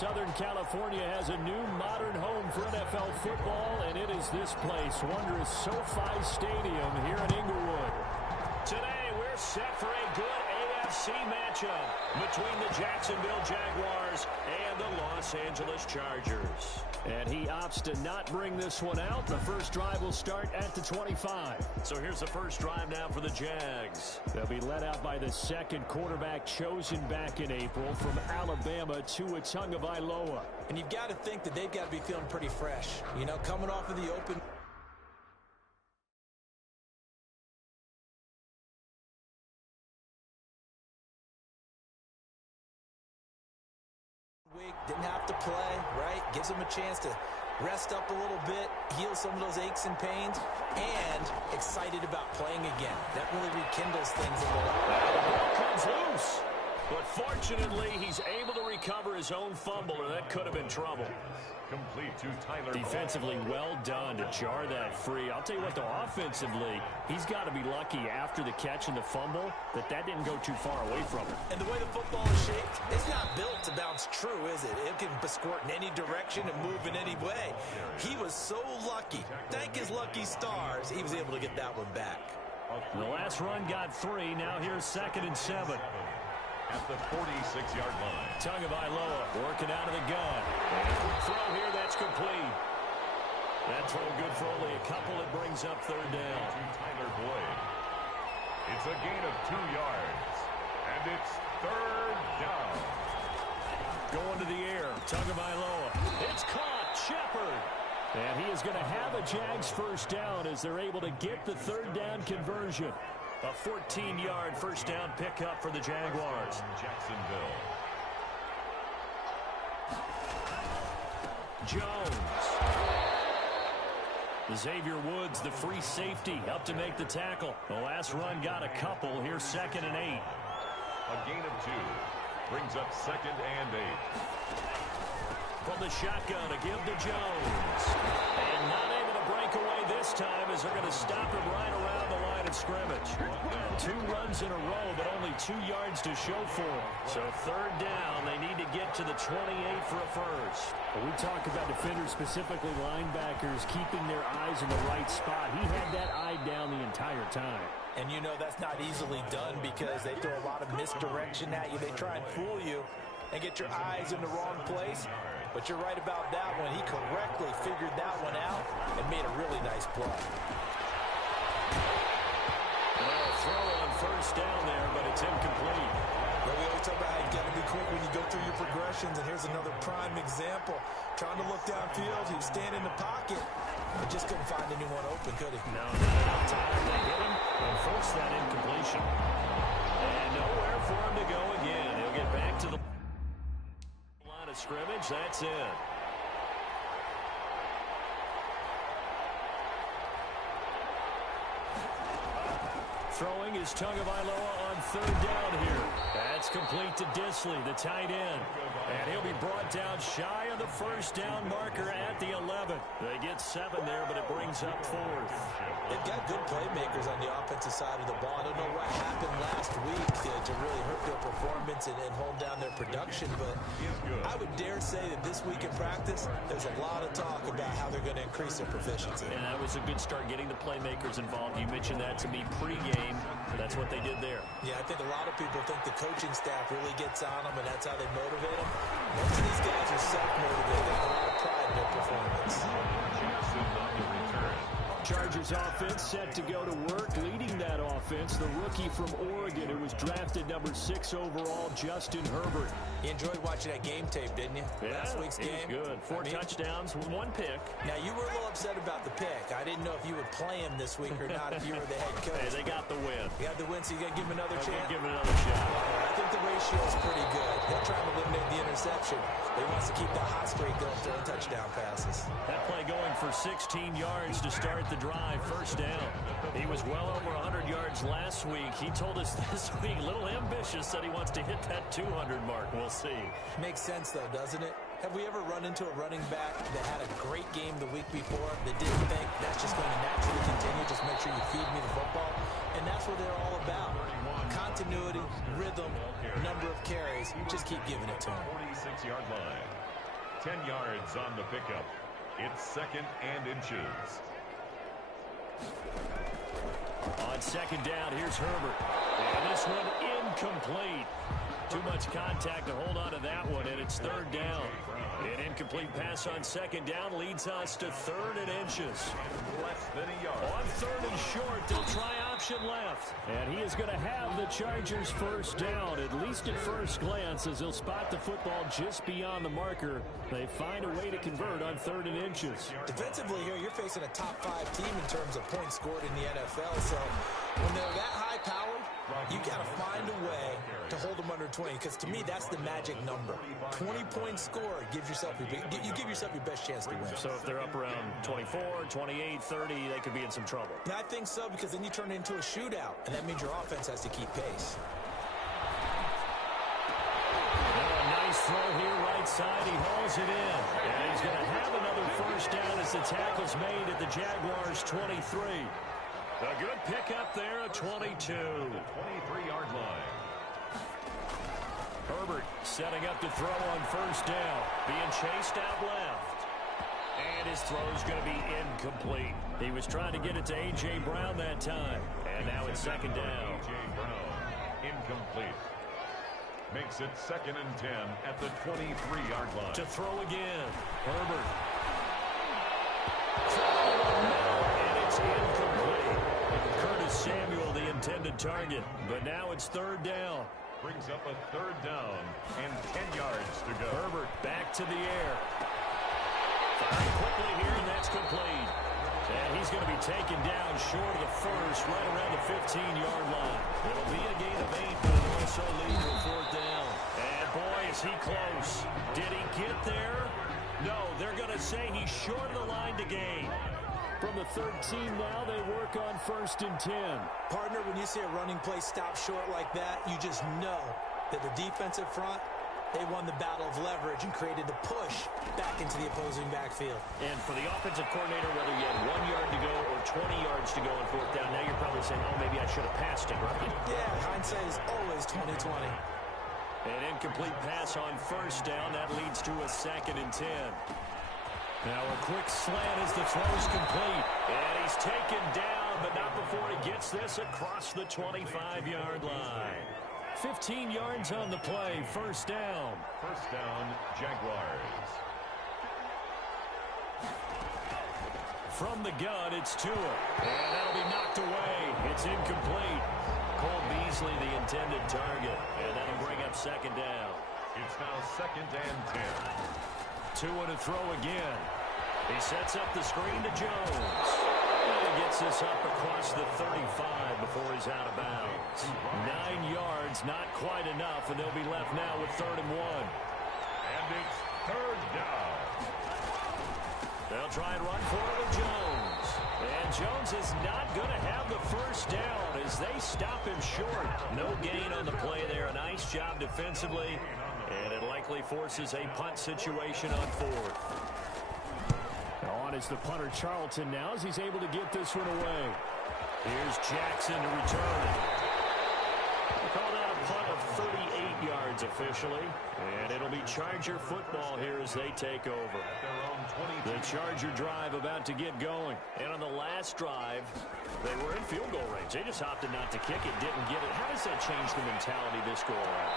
Southern California has a new modern home for NFL football, and it is this place, wondrous SoFi Stadium here in Inglewood. Today, we're set for a good AFC matchup between the Jacksonville Jaguars and the Los Angeles Chargers. And he opts to not bring this one out. The first drive will start at the 25. So here's the first drive now for the Jags. They'll be led out by the second quarterback chosen back in April from Alabama, Tua Tagovailoa. And you've got to think that they've got to be feeling pretty fresh. You know, coming off of the open week, didn't have to play, right? Gives them a chance to rest up a little bit, heal some of those aches and pains, and excited about playing again. That really rekindles things a little. The ball comes loose. But fortunately, he's able to recover his own fumble, or that could have been trouble. Complete to Tyler. Defensively well done to jar that free. I'll tell you what, though, offensively, he's got to be lucky after the catch and the fumble that didn't go too far away from him. And the way the football is shaped, it's not built to bounce true, is it? It can squirt in any direction and move in any way. He was so lucky. Thank his lucky stars, he was able to get that one back. The last run got 3. Now here's 2nd and 7. At the 46-yard line. Tagovailoa working out of the gun. And throw here, that's complete. That throw good for only a couple. It brings up 3rd down. To Tyler Boyd. It's a gain of 2 yards. And it's 3rd down. Going to the air. Tagovailoa. It's caught. Shepard. And he is going to have a Jags first down as they're able to get the 3rd down conversion. A 14-yard first down pickup for the Jaguars. Jacksonville. Jones. Xavier Woods, the free safety, up to make the tackle. The last run got a couple. Here's 2nd and 8. A gain of 2. Brings up 2nd and 8. From the shotgun to give to Jones. And not able to break away this time as they're going to stop him right around the line of scrimmage. 2 runs in a row, but only 2 yards to show for him. So 3rd down, they need to get to the 28 for a first. When we talk about defenders, specifically linebackers, keeping their eyes in the right spot, he had that eye down the entire time. And you know that's not easily done because they throw a lot of misdirection at you. They try and fool you and get your eyes in the wrong place. But you're right about that one. He correctly figured that one out and made a really nice play. Well, throw on first down there, but it's incomplete. Well, we always talk about how you got to be quick when you go through your progressions, and here's another prime example. Trying to look downfield, he was standing in the pocket, but just couldn't find anyone open, could he? No, not enough time. They hit him and forced that incompletion. And nowhere for him to go again. He'll get back to the line of scrimmage. That's it. Throwing is Tagovailoa on 3rd down here. That's complete to Disley, the tight end. And he'll be brought down shy of the first down marker at the 11. They get 7 there, but it brings up 4th. They've got good playmakers on the offensive side of the ball. I don't know what happened last week to really hurt their performance and hold down their production, but I would dare say that this week in practice, there's a lot of talk about how they're going to increase their proficiency. And that was a good start getting the playmakers involved. You mentioned that to me pregame. That's what they did there. Yeah, I think a lot of people think the coaching staff really gets on them, and that's how they motivate them. Most of these guys are self-motivated. They have a lot of pride in their performance. Chargers offense set to go to work. Leading that offense, the rookie from Oregon who was drafted number 6 overall, Justin Herbert. You enjoyed watching that game tape, didn't you? Yeah, last week's game. Good. 4 touchdowns with 1 pick. Now, you were a little upset about the pick. I didn't know if you would play him this week or not if you were the head coach. Hey, they got the win. You got the win, so you got to give him another chance? Give him another shot. I think the ratio is pretty good. He'll try to eliminate the interception, but he wants to keep the hot streak going, throwing touchdown passes. That play going for 16 yards to start the drive. First down. He was well over 100 yards last week. He told us this week, a little ambitious, said he wants to hit that 200 mark. We'll see. Makes sense, though, doesn't it? Have we ever run into a running back that had a great game the week before that didn't think that's just going to naturally continue, just make sure you feed me the football? And that's what they're all about. Continuity, rhythm, number of carries. Just keep giving it to him. 46-yard line. 10 yards on the pickup. It's 2nd and inches. On 2nd down, here's Herbert. And this one incomplete. Too much contact to hold on to that one, and it's 3rd down. An incomplete pass on 2nd down leads us to 3rd and inches. Less than a yard. On 3rd and short, they'll try option left. And he is going to have the Chargers 1st down, at least at first glance, as he'll spot the football just beyond the marker. They find a way to convert on 3rd and inches. Defensively here, you're facing a top 5 team in terms of points scored in the NFL. So when they're that high-powered, you got to find a way to hold them under 20, because to me, that's the magic number. 20-point score gives yourself you give yourself your best chance to win. So if they're up around 24, 28, 30, they could be in some trouble. And I think so, because then you turn it into a shootout, and that means your offense has to keep pace. Nice throw here, right side. He hauls it in. And he's going to have another 1st down as the tackle's made at the Jaguars' 23. A good pickup there at 22. The 23-yard line. Herbert setting up to throw on 1st down. Being chased out left. And his throw's going to be incomplete. He was trying to get it to A.J. Brown that time. And now it's 2nd down. A.J. Brown, incomplete. Makes it 2nd and 10 at the 23-yard line. To throw again. Herbert. And it's incomplete. Curtis Samuel, the intended target. But now it's 3rd down. Brings up a 3rd down and 10 yards to go. Herbert back to the air. Firing quickly here, and that's complete. And he's going to be taken down short of the first, right around the 15-yard line. It'll be a gain of 8, but it'll also lead to a 4th down. And boy, is he close. Did he get there? No, they're going to say he's short of the line to gain. From the 13 now, they work on 1st and 10. Partner, when you see a running play stop short like that, you just know that the defensive front, they won the battle of leverage and created the push back into the opposing backfield. And for the offensive coordinator, whether you had 1 yard to go or 20 yards to go on 4th down, now you're probably saying, oh, maybe I should have passed it, right? Yeah, hindsight is always 20/20. An incomplete pass on 1st down. That leads to a 2nd and 10. Now a quick slant as the throw's complete. And he's taken down, but not before he gets this across the 25-yard line. 15 yards on the play. 1st down. 1st down, Jaguars. From the gun, it's Tua. And that'll be knocked away. It's incomplete. Cole Beasley, the intended target. And that'll bring up 2nd down. It's now 2nd and 10. Tua to throw again. He sets up the screen to Jones. And he gets this up across the 35 before he's out of bounds. 9 yards, not quite enough, and they'll be left now with 3rd and 1. And it's 3rd down. They'll try and run for it with Jones. And Jones is not going to have the 1st down as they stop him short. No gain on the play there. A nice job defensively. And it likely forces a punt situation on 4th. On is the punter Charlton now as he's able to get this one away. Here's Jackson to return it. They call that a punt of 38 yards officially. And it'll be Charger football here as they take over. The Charger drive about to get going. And on the last drive, they were in field goal range. They just opted not to kick it, didn't get it. How does that change the mentality this go around?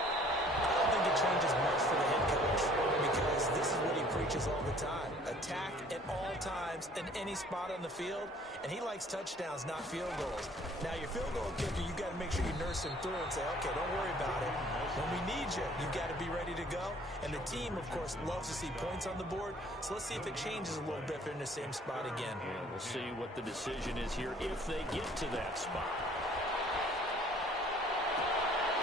I don't think it changes much for the head coach, because this is what he preaches all the time. Attack at all times in any spot on the field, and he likes touchdowns, not field goals. Now, your field goal kicker, you got to make sure you nurse him through and say, okay, don't worry about it. When we need you, you got to be ready to go. And the team, of course, loves to see points on the board, so let's see if it changes a little bit if they're in the same spot again. Yeah, we'll see what the decision is here if they get to that spot.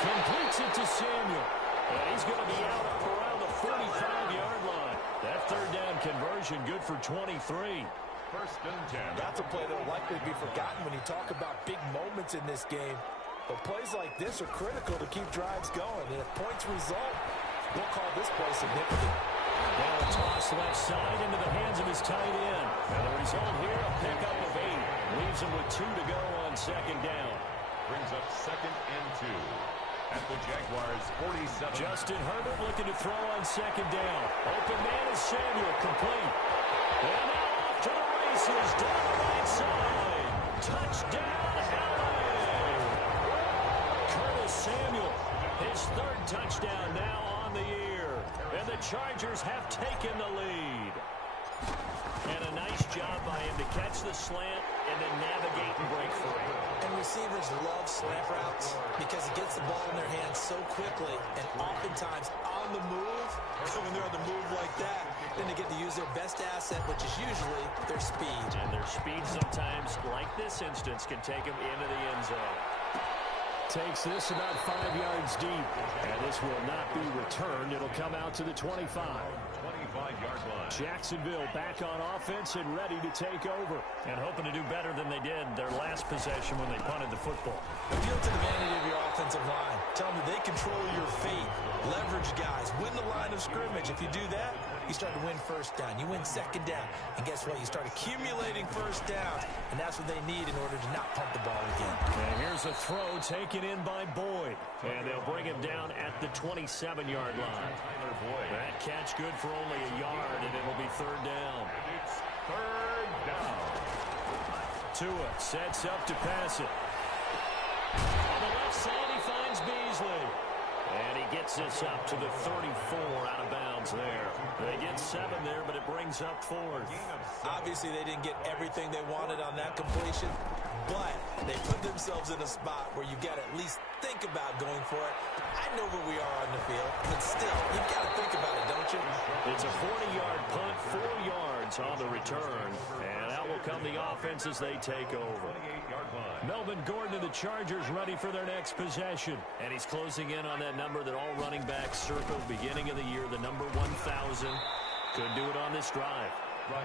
Completes it to Samuel. And he's going to be out up around the 35-yard line. That 3rd down conversion good for 23. 1st and 10. That's a play that will likely be forgotten when you talk about big moments in this game. But plays like this are critical to keep drives going. And if points result, we'll call this play significant. Now a toss left side into the hands of his tight end. And the result here, a pickup of 8. Leaves him with 2 to go on 2nd down. Brings up 2nd and 2. at the Jaguars' 47. Justin Herbert looking to throw on second down. Open man is Samuel, complete. And now off to the races, down the right side. Touchdown, LA. Curtis Samuel, his third touchdown now on the year. And the Chargers have taken the lead. And a nice job by him to catch the slant and then navigate and break free. And receivers love slant routes because it gets the ball in their hands so quickly and oftentimes on the move. When they're on the move like that, then they get to use their best asset, which is usually their speed. And their speed sometimes, like this instance, can take them into the end zone. Takes this about 5 yards deep. And this will not be returned. It'll come out to the 25. 25-yard line. Jacksonville back on offense and ready to take over. And hoping to do better than they did their last possession when they punted the football. Appeal to the vanity of your offensive line. Tell them that they control your fate. Leverage guys. Win the line of scrimmage. If you do that, you start to win first down. You win second down. And guess what? You start accumulating first downs. And that's what they need in order to not punt the ball again. And here's a throw taken in by Boyd. And they'll bring him down at the 27-yard line. That catch good for only a yard, and it'll be third down. And it's third down. Tua sets up to pass it. On the left side, he finds Beasley. And he gets this up to the 34 out of bounds there. They get 7 there, but it brings up fourth. Obviously, they didn't get everything they wanted on that completion, but they put themselves in a spot where you've got to at least think about going for it. I know where we are on the field, but still, you've got to think about it, don't you? It's a 40-yard punt, 4 yards on the return, and out will come the offense as they take over. Melvin Gordon and the Chargers ready for their next possession, and he's closing in on that number that all running backs circled beginning of the year, the number 1,000. Could do it on this drive.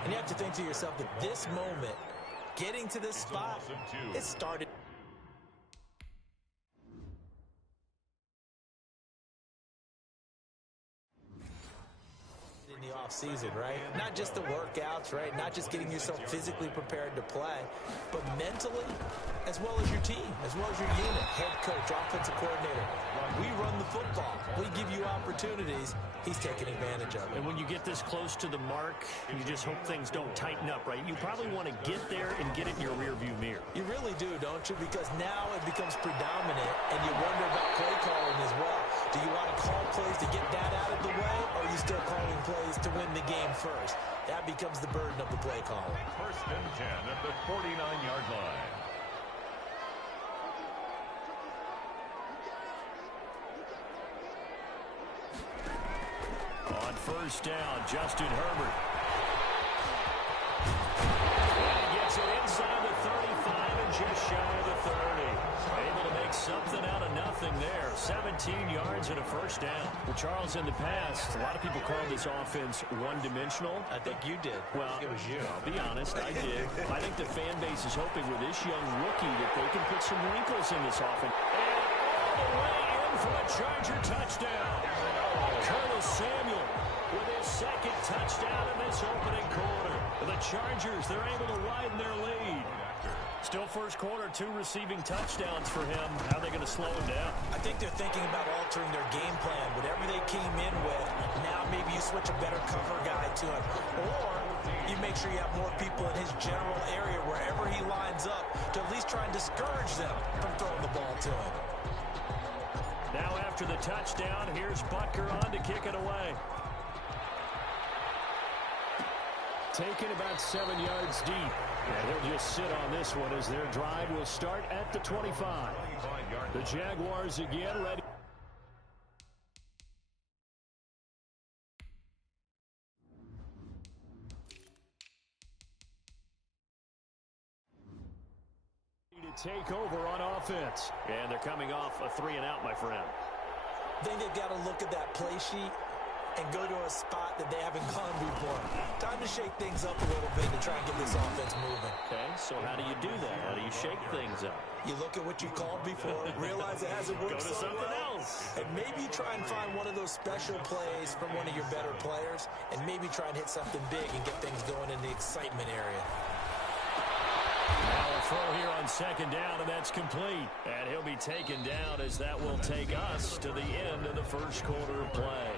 And you have to think to yourself that this moment, getting to this spot, it started. In the offseason, right? Not just the workouts, right? Not just getting yourself physically prepared to play, but mentally, as well as your team, as well as your unit, head coach, offensive coordinator. We run the football. We give you opportunities. He's taking advantage of it. And when you get this close to the mark, you just hope things don't tighten up, right? You probably want to get there and get it in your rearview mirror. You really do, don't you? Because now it becomes predominant, and you wonder about play calling as well. Do you want to call plays to get that out of the way, or are you still calling plays to win the game first? That becomes the burden of the play calling. First and 10 at the 49-yard line. On first down, Justin Herbert. Gets it inside the 35 and just shy of the 30. Able to make something out of nothing there. 17 yards and a first down. Well, Charles, in the past, a lot of people called this offense one-dimensional. I think you did. Well, it was you. I'll be honest, I did. I think the fan base is hoping with this young rookie that they can put some wrinkles in this offense. And all the way in for a Charger touchdown. Curtis Samuel with his second touchdown in this opening quarter. The Chargers, they're able to widen their lead. Still first quarter, 2 receiving touchdowns for him. How are they going to slow him down? I think they're thinking about altering their game plan. Whatever they came in with, now maybe you switch a better cover guy to him. Or you make sure you have more people in his general area wherever he lines up to at least try and discourage them from throwing the ball to him. Now after the touchdown, here's Butker on to kick it away. Taken about 7 yards deep. And he'll just sit on this one as their drive will start at the 25. The Jaguars again ready. To take over on offense. And they're coming off a 3-and-out, my friend. I think they've got to look at that play sheet and go to a spot that they haven't gone before. Time to shake things up a little bit to try and get this offense moving. Okay, so how do you do that? How do you shake things up? You look at what you called before, realize it hasn't worked Go to so something well, else. and maybe try and find one of those special plays from one of your better players, and maybe try and hit something big and get things going in the excitement area. Now a throw here on second down, and that's complete. And he'll be taken down as that will take us to the end of the first quarter of play.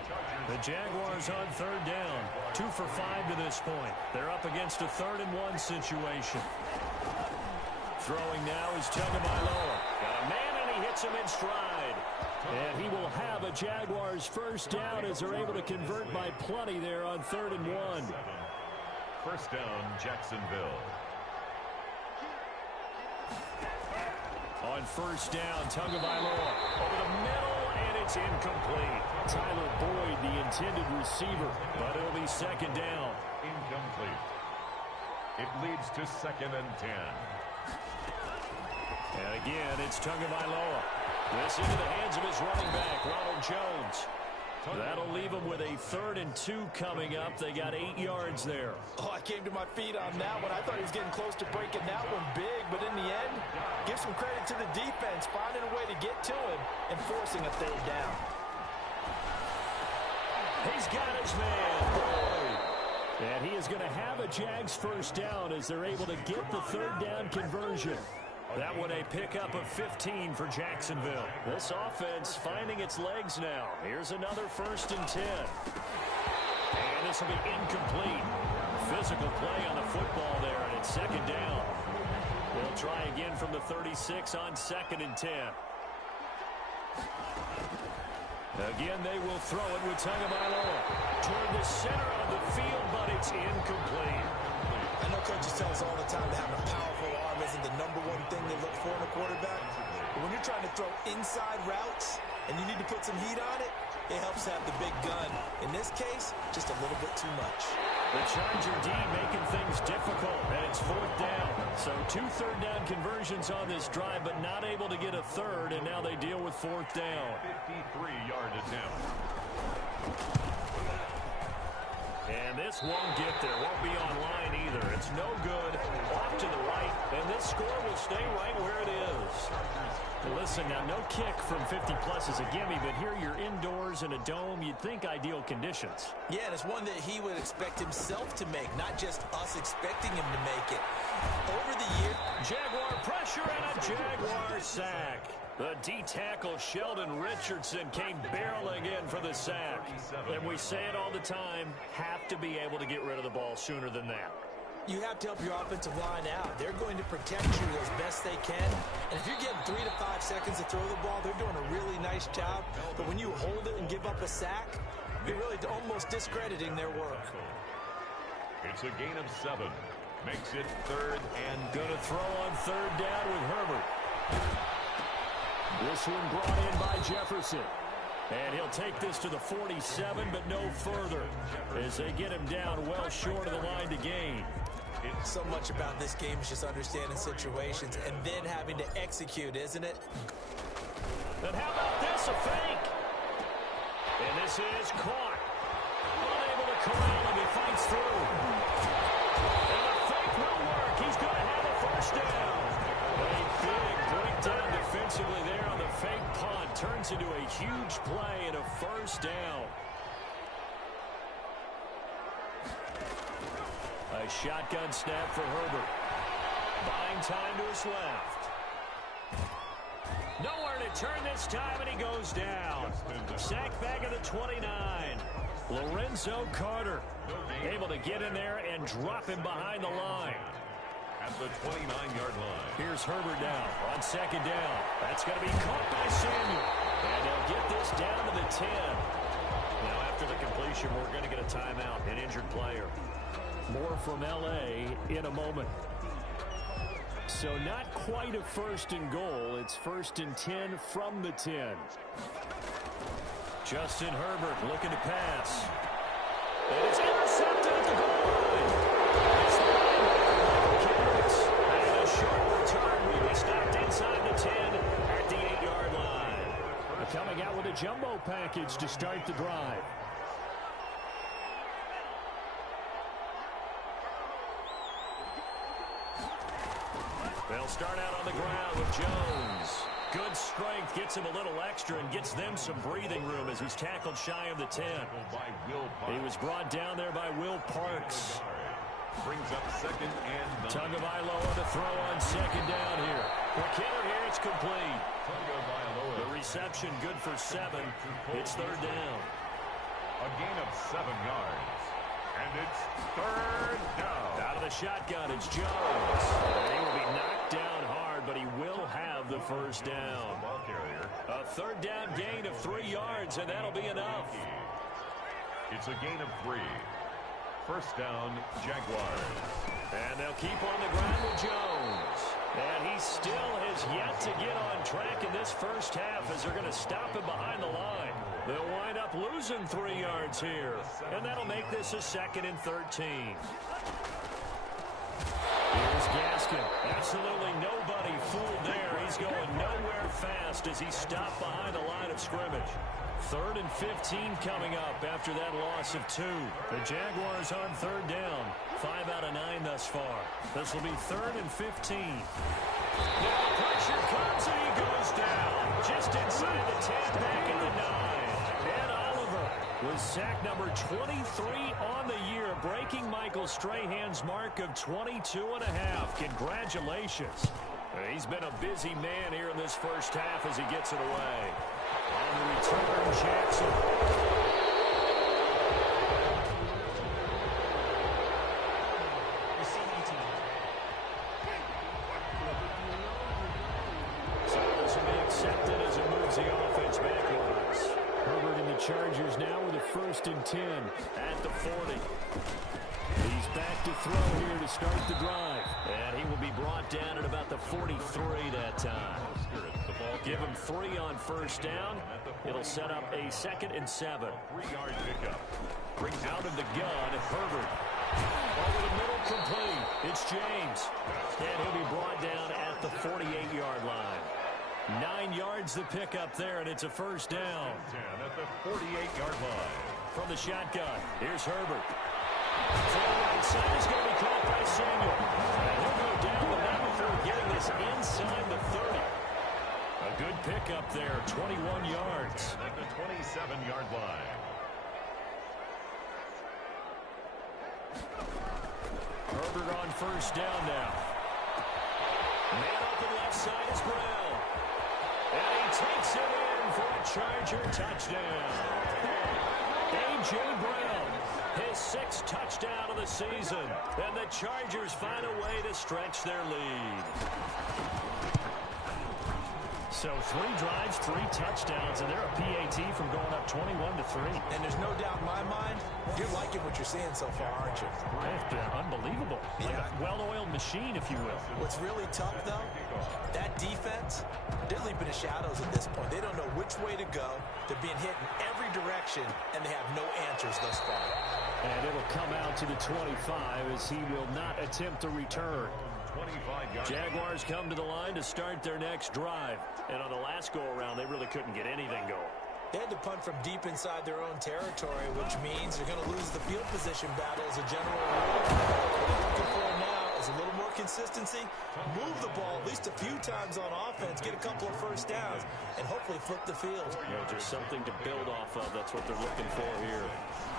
The Jaguars on third down. 2 for 5 to this point. They're up against a 3rd-and-1 situation. Throwing now is Tagovailoa. Got a man, and he hits him in stride. And he will have a Jaguars first down as they're able to convert by plenty there on 3rd-and-1. First down, Jacksonville. On first down, Tagovailoa over the middle, and it's incomplete. Tyler Boyd, the intended receiver, but it'll be second down. Incomplete. It leads to 2nd and 10. And again, it's Tagovailoa. This into the hands of his running back, Ronald Jones. That'll leave him with a 3rd and 2 coming up. They got 8 yards there. Oh, I came to my feet on that one. I thought he was getting close to breaking that one big, but in the end, give some credit to the defense, finding a way to get to him and forcing a 3rd down. He's got his man, Boyd. And he is going to have a Jags first down as they're able to get the 3rd down conversion. That one a pickup of 15 for Jacksonville. This offense finding its legs now. Here's another 1st and 10. And this will be incomplete. Physical play on the football there, and it's 2nd down. They'll try again from the 36 on 2nd and 10. Again, they will throw it with Tagovailoa toward the center of the field, but it's incomplete. I know coaches tell us all the time that having a powerful arm isn't the #1 thing they look for in a quarterback. But when you're trying to throw inside routes and you need to put some heat on it, it helps to have the big gun. In this case, just a little bit too much. The Charger D making things difficult, and it's 4th down. So 2 3rd down conversions on this drive, but not able to get a 3rd, and now they deal with 4th down. 53-yard attempt. And this won't get there. Won't be online either. It's no good. Off to the right. And this score will stay right where it is. Listen, now no kick from 50-plus is a gimme, but here you're indoors in a dome. You'd think ideal conditions. Yeah, and it's one that he would expect himself to make, not just us expecting him to make it. Over the year, Jaguar pressure and a Jaguar sack. The D-tackle Sheldon Richardson came barreling in for the sack. And we say it all the time, have to be able to get rid of the ball sooner than that. you have to help your offensive line out. They're going to protect you as best they can. And if you're getting 3 to 5 seconds to throw the ball, they're doing a really nice job. But when you hold it and give up a sack, you're really almost discrediting their work. It's a gain of 7. Makes it 3rd and going to throw on 3rd down with Herbert. This one brought in by Jefferson. And he'll take this to the 47, but no further as they get him down well short of the line to gain. So much about this game is just understanding situations and then having to execute, isn't it? And how about this, a fake? And this is caught. Unable to corral him, he fights through. And the fake will work. He's going to have a first down. A big breakdown defensively there on the fake punt. Turns into a huge play and a first down. A shotgun snap for Herbert. Buying time to his left. Nowhere to turn this time, and he goes down. Sack back at the 29. Lorenzo Carter able to get in there and drop him behind the line. at the 29-yard line. Here's Herbert now on 2nd down. That's going to be caught by Samuel. And they'll get this down to the 10. Now, after the completion, we're going to get a timeout, an injured player. More from L.A. in a moment. So not quite a 1st and goal. It's 1st and 10 from the 10. Justin Herbert looking to pass. And it's intercepted at the goal line. It's the linebacker, and a short return will be stopped inside the 10 at the 8-yard line. They're coming out with a jumbo package to start the drive. They'll start out on the ground with Jones. Good strength, gets him a little extra and gets them some breathing room as he's tackled shy of the 10. He was brought down there by Will Parks. Brings up 2nd and 9. Tagovailoa to throw on 2nd down here. McKinnon here, it's complete. Tagovailoa. The reception good for 7. It's 3rd down. A gain of 7 yards. And it's 3rd down. Out of the shotgun, it's Jones. And he will be knocked down hard, but he will have the 1st down. Ball carrier. A 3rd down gain of 3 yards, and that'll be enough. It's a gain of 3. 1st down, Jaguars. And they'll keep on the ground with Jones. And he still has yet to get on track in this 1st half as they're going to stop him behind the line. They'll wind up losing 3 yards here. And that'll make this a 2nd and 13. Here's Gaskin. Absolutely nobody fooled there. He's going nowhere fast as he stopped behind the line of scrimmage. 3rd and 15 coming up after that loss of 2. The Jaguars on 3rd down. 5 out of 9 thus far. This will be 3rd and 15. Now pressure comes and he goes down. Just inside the 10, back at the 9. And Oliver was sack number 23 on the year, breaking Michael Strahan's mark of 22.5. Congratulations. He's been a busy man here in this 1st half as he gets it away. On the return, Jackson. So this will be accepted as it moves the offense backwards. Herbert and the Chargers now with a 1st and 10 at the 40. He's back to throw here to start the drive. And he will be brought down at about the 43 that time. Give him 3 on 1st down. It'll set up a 2nd and 7. 3-yard pickup. Brings out of the gun, Herbert. Over the middle, complete. It's James. And he'll be brought down at the 48-yard line. 9 yards the pickup there, and it's a 1st down. 10 at the 48-yard line. From the shotgun, here's Herbert. To the right side is going to be caught by Samuel. And he'll go down the net before getting this inside the 30. A good pickup there, 21 yards. At the 27-yard line. Herbert on 1st down now. Man open left side is Brown. And he takes it in for a Charger touchdown. A.J. Brown, his 6th touchdown of the season. And the Chargers find a way to stretch their lead. So 3 drives, 3 touchdowns, and they're a PAT from going up 21-3. And there's no doubt in my mind, you're liking what you're seeing so far, aren't you? It's been unbelievable. Like a well-oiled machine, if you will. What's really tough, though, that defense, they're leaping the shadows at this point. They don't know which way to go. They're being hit in every direction, and they have no answers thus far. And it'll come out to the 25 as he will not attempt to return. Jaguars come to the line to start their next drive. And on the last go-around, they really couldn't get anything going. They had to punt from deep inside their own territory, which means they're going to lose the field position battle as a general rule. What they're looking for now is a little more consistency, move the ball at least a few times on offense, get a couple of 1st downs, and hopefully flip the field. You know, just something to build off of. That's what they're looking for here.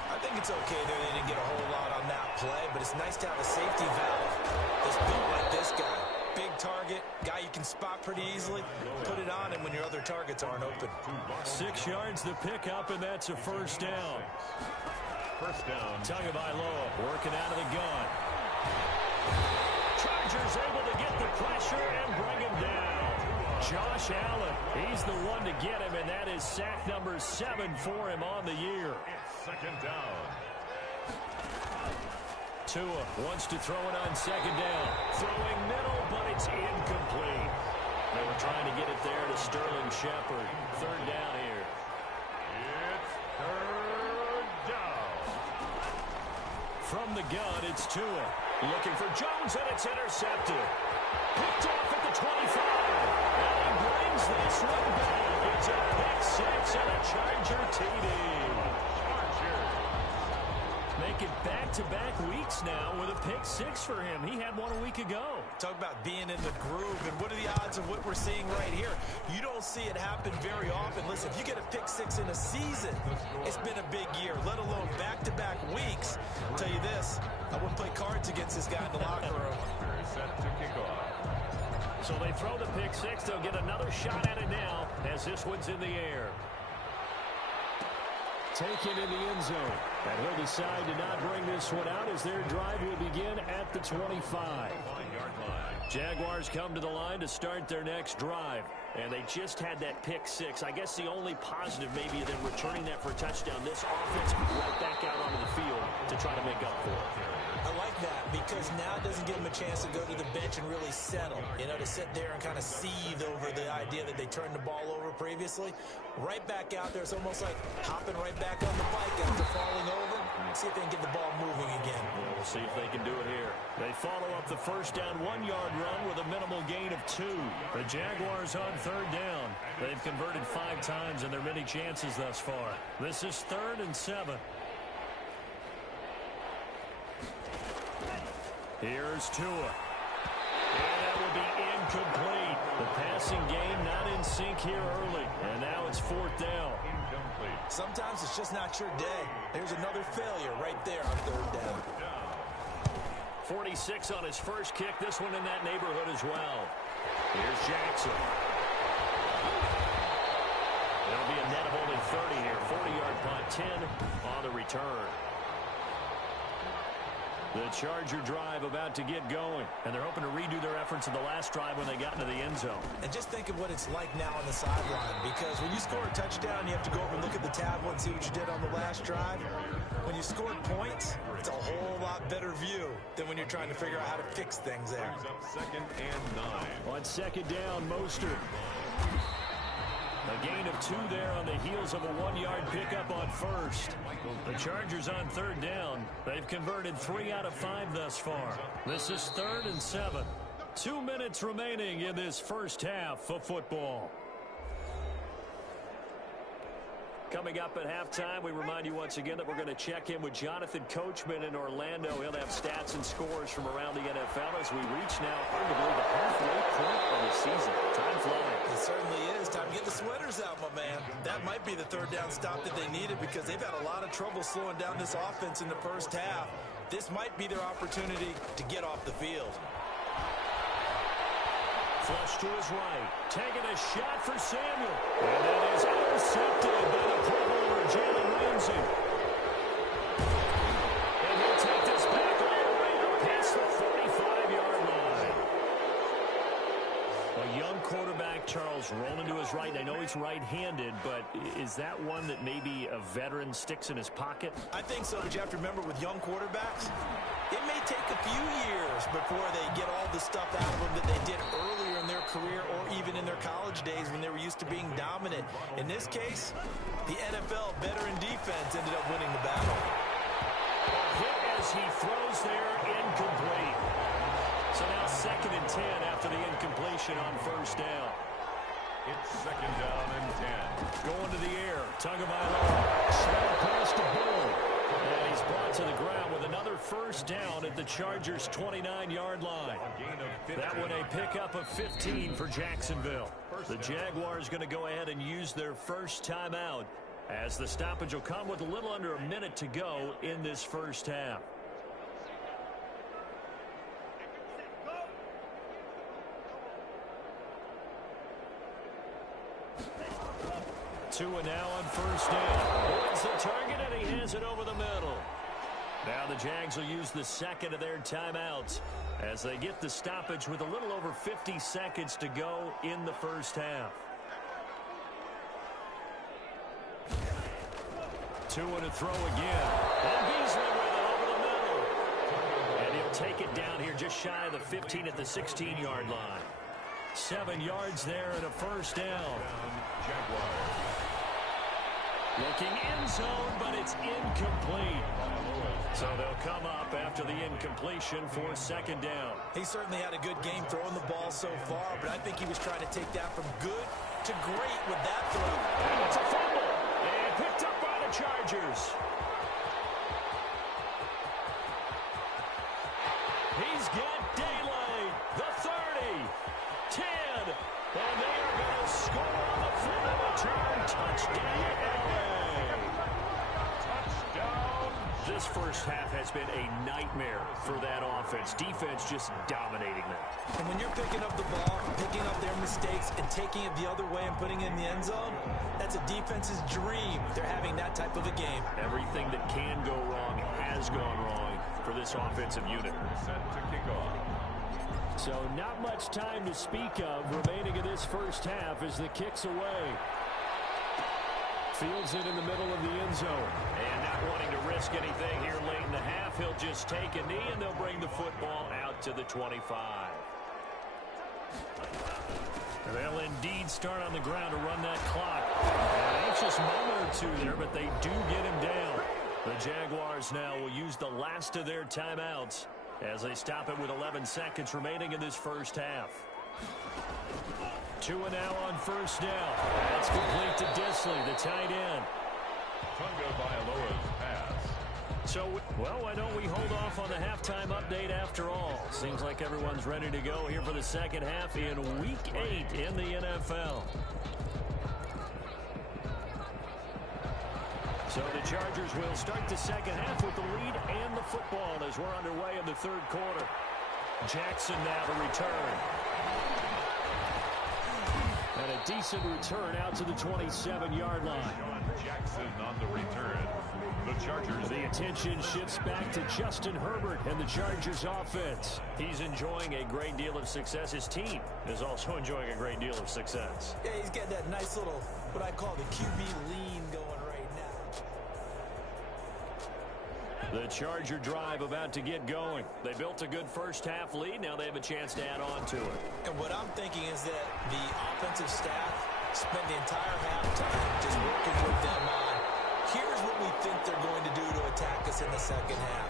I think it's okay that they didn't get a whole lot on that play, but it's nice to have a safety valve that's built like this guy. Big target, guy you can spot pretty easily. Put it on him when your other targets aren't open. 6 yards the pickup, and that's a 1st down. 1st down. Tagovailoa working out of the gun. Chargers able to get the pressure and bring him down. Josh Allen, he's the one to get him, and that is sack number 7 for him on the year. It's 2nd down. Tua wants to throw it on 2nd down. Throwing middle, but it's incomplete. They were trying to get it there to Sterling Shepard. 3rd down here. It's 3rd down. From the gun, it's Tua. Looking for Jones, and it's intercepted. Picked off at the 25. And he brings this one back. It's a pick 6 and a Charger TD. Making back-to-back weeks now with a pick 6 for him. He had one a week ago. Talk about being in the groove, and what are the odds of what we're seeing right here? You don't see see it happen very often. Listen, if you get a pick six in a season, it's been a big year, let alone back-to-back weeks. I'll tell you this, I wouldn't play cards against this guy in the locker room. Set to kick off. So they throw the pick six. They'll get another shot at it now as this one's in the air. Taken in the end zone. And he'll decide to not bring this one out as their drive will begin at the 25. Jaguars come to the line to start their next drive. And they just had that pick six. I guess the only positive maybe of them returning that for a touchdown. This offense right back out onto the field to try to make up for it. I like that because now it doesn't give them a chance to go to the bench and really settle. You know, to sit there and kind of seethe over the idea that they turned the ball over previously. Right back out there. It's almost like hopping right back on the bike after falling over. See if they can get the ball moving again. We'll see if they can do it here. They follow up the first down 1-yard run with a minimal gain of 2. The Jaguars on third down. They've converted 5 times in their many chances thus far. This is 3rd and 7. Here's Tua. And that will be incomplete. The passing game not in sync here early. And now it's 4th down. Incomplete. Sometimes it's just not your day. There's another failure right there on 3rd down. 46 on his first kick. This one in that neighborhood as well. Here's Jackson. It'll be a net of only 30 here. 40-yard punt, 10 on the return. The Charger drive about to get going, and they're hoping to redo their efforts in the last drive when they got into the end zone. And just think of what it's like now on the sideline, because when you score a touchdown, you have to go over and look at the tablet and see what you did on the last drive. When you scored points, it's a whole lot better view than when you're trying to figure out how to fix things there. Brings up 2nd and 9. On 2nd down, Mostert. A gain of 2 there on the heels of a 1-yard pickup on first. The Chargers on 3rd down. They've converted 3 out of 5 thus far. This is 3rd and 7. 2 minutes remaining in this first half of football. Coming up at halftime, we remind you once again that we're going to check in with Jonathan Coachman in Orlando. He'll have stats and scores from around the NFL as we reach now, hard to believe, the halfway point of the season. Time flies. It certainly is. Time to get the sweaters out, my man. That might be the 3rd down stop that they needed because they've had a lot of trouble slowing down this offense in the first half. This might be their opportunity to get off the field. Flush to his right. Taking a shot for Samuel. And that is intercepted by the Pro Bowler, Jalen Ramsey. And he'll take this back all the way up past the 45-yard line. A young quarterback, Charles, rolling to his right. I know he's right-handed, but is that one that maybe a veteran sticks in his pocket? I think so, but you have to remember with young quarterbacks, it may take a few years before they get all the stuff out of them that they did earlier in their career or even in their college days when they were used to being dominant. In this case, the NFL veteran defense ended up winning the battle. Hit as he throws there, incomplete. So now 2nd and 10 after the incompletion on first down. It's 2nd down and 10. Going to the air. Tagovailoa. Snap pass to Bull. And he's brought to the ground with another first down at the Chargers' 29-yard line. That one a pickup of 15 for Jacksonville. The Jaguars going to go ahead and use their first timeout as the stoppage will come with a little under a minute to go in this first half. Tua now on first down. Wins the target, and he hands it over the middle. Now the Jags will use the 2nd of their timeouts as they get the stoppage with a little over 50 seconds to go in the first half. Tua to throw again. And Beasley with it over the middle. And he'll take it down here just shy of the 15 at the 16-yard line. 7 yards there and a first down. Jaguars. Looking end zone, but it's incomplete. So they'll come up after the incompletion for 2nd down. He certainly had a good game throwing the ball so far, but I think he was trying to take that from good to great with that throw. And it's a fumble. And picked up by the Chargers. He's got daylight. The 30, 10, and they are going to score on the first half has been a nightmare for that offense. Defense just dominating them. And when you're picking up the ball, picking up their mistakes, and taking it the other way and putting it in the end zone, that's a defense's dream. They're having that type of a game. Everything that can go wrong has gone wrong for this offensive unit. Set to kick off. So not much time to speak of remaining in this first half as the kick's away. Fields it in the middle of the end zone. And not wanting to risk anything here late in the half, he'll just take a knee and they'll bring the football out to the 25. They'll indeed start on the ground to run that clock. An anxious moment or two there, but they do get him down. The Jaguars now will use the last of their timeouts as they stop it with 11 seconds remaining in this first half. Tua now on first down. That's complete to Disley, the tight end. Tunga Bailoa's pass. So, well, why don't we hold off on the halftime update after all? Seems like everyone's ready to go here for the second half in Week 8 in the NFL. So the Chargers will start the second half with the lead and the football as we're underway in the third quarter. Jackson now to return. And a decent return out to the 27-yard line. Jackson on the return. The Chargers. The attention shifts back to Justin Herbert and the Chargers offense. He's enjoying a great deal of success. His team is also enjoying a great deal of success. Yeah, he's got that nice little, what I call the QB lean going right now. The Charger drive about to get going. They built a good first half lead. Now they have a chance to add on to it. And what I'm thinking is that the offensive staff spent the entire halftime just working with them on, here's what we think they're going to do to attack us in the second half.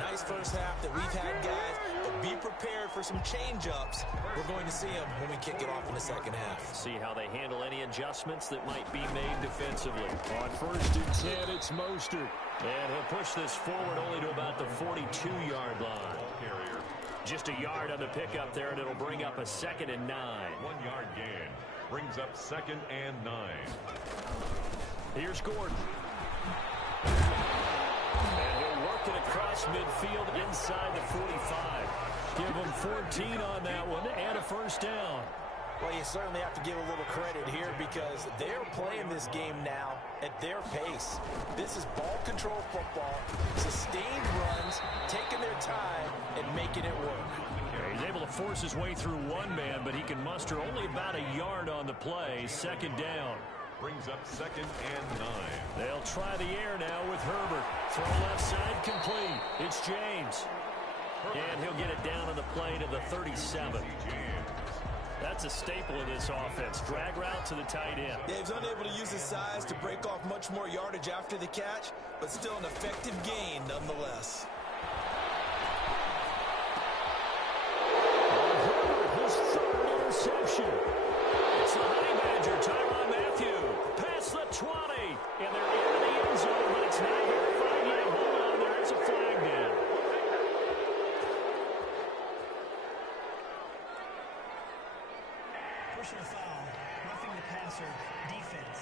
Nice first half that we've had, guys, but be prepared for some change-ups. We're going to see them when we kick it off in the second half. See how they handle any adjustments that might be made defensively. On first and 10, it's Mostert. And he'll push this forward only to about the 42-yard line. Just a yard on the pickup there, and it'll bring up a 2nd and 9. 1 yard gain. Brings up 2nd and 9. Here's Gordon. And he'll work it across midfield inside the 45. Give him 14 on that one and a first down. Well, you certainly have to give a little credit here because they're playing this game now at their pace. This is ball control football, sustained runs, taking their time, and making it work. He's able to force his way through one man, but he can muster only about a yard on the play. 2nd down. Brings up 2nd and 9. They'll try the air now with Herbert. Throw left side complete. It's James. And he'll get it down on the play to the 37. That's a staple of this offense. Drag route to the tight end. Yeah, he's unable to use his size to break off much more yardage after the catch, but still an effective gain nonetheless. His 3rd interception. It's the Honey Badger, Tyrann Mathieu. Past the 20. And they're into the end zone, but it's not verified yet. Hold on, there is a flag down. Personal foul, roughing the passer, defense.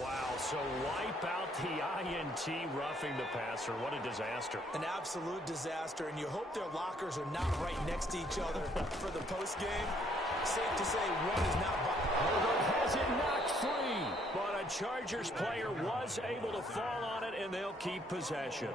Wow, so wipe out the INT, roughing the passer. What a disaster. An absolute disaster, and you hope their lockers are not right next to each other for the postgame. Safe to say one is not by. Herbert has it knocked free, but a Chargers player was able to fall on it, and they'll keep possession.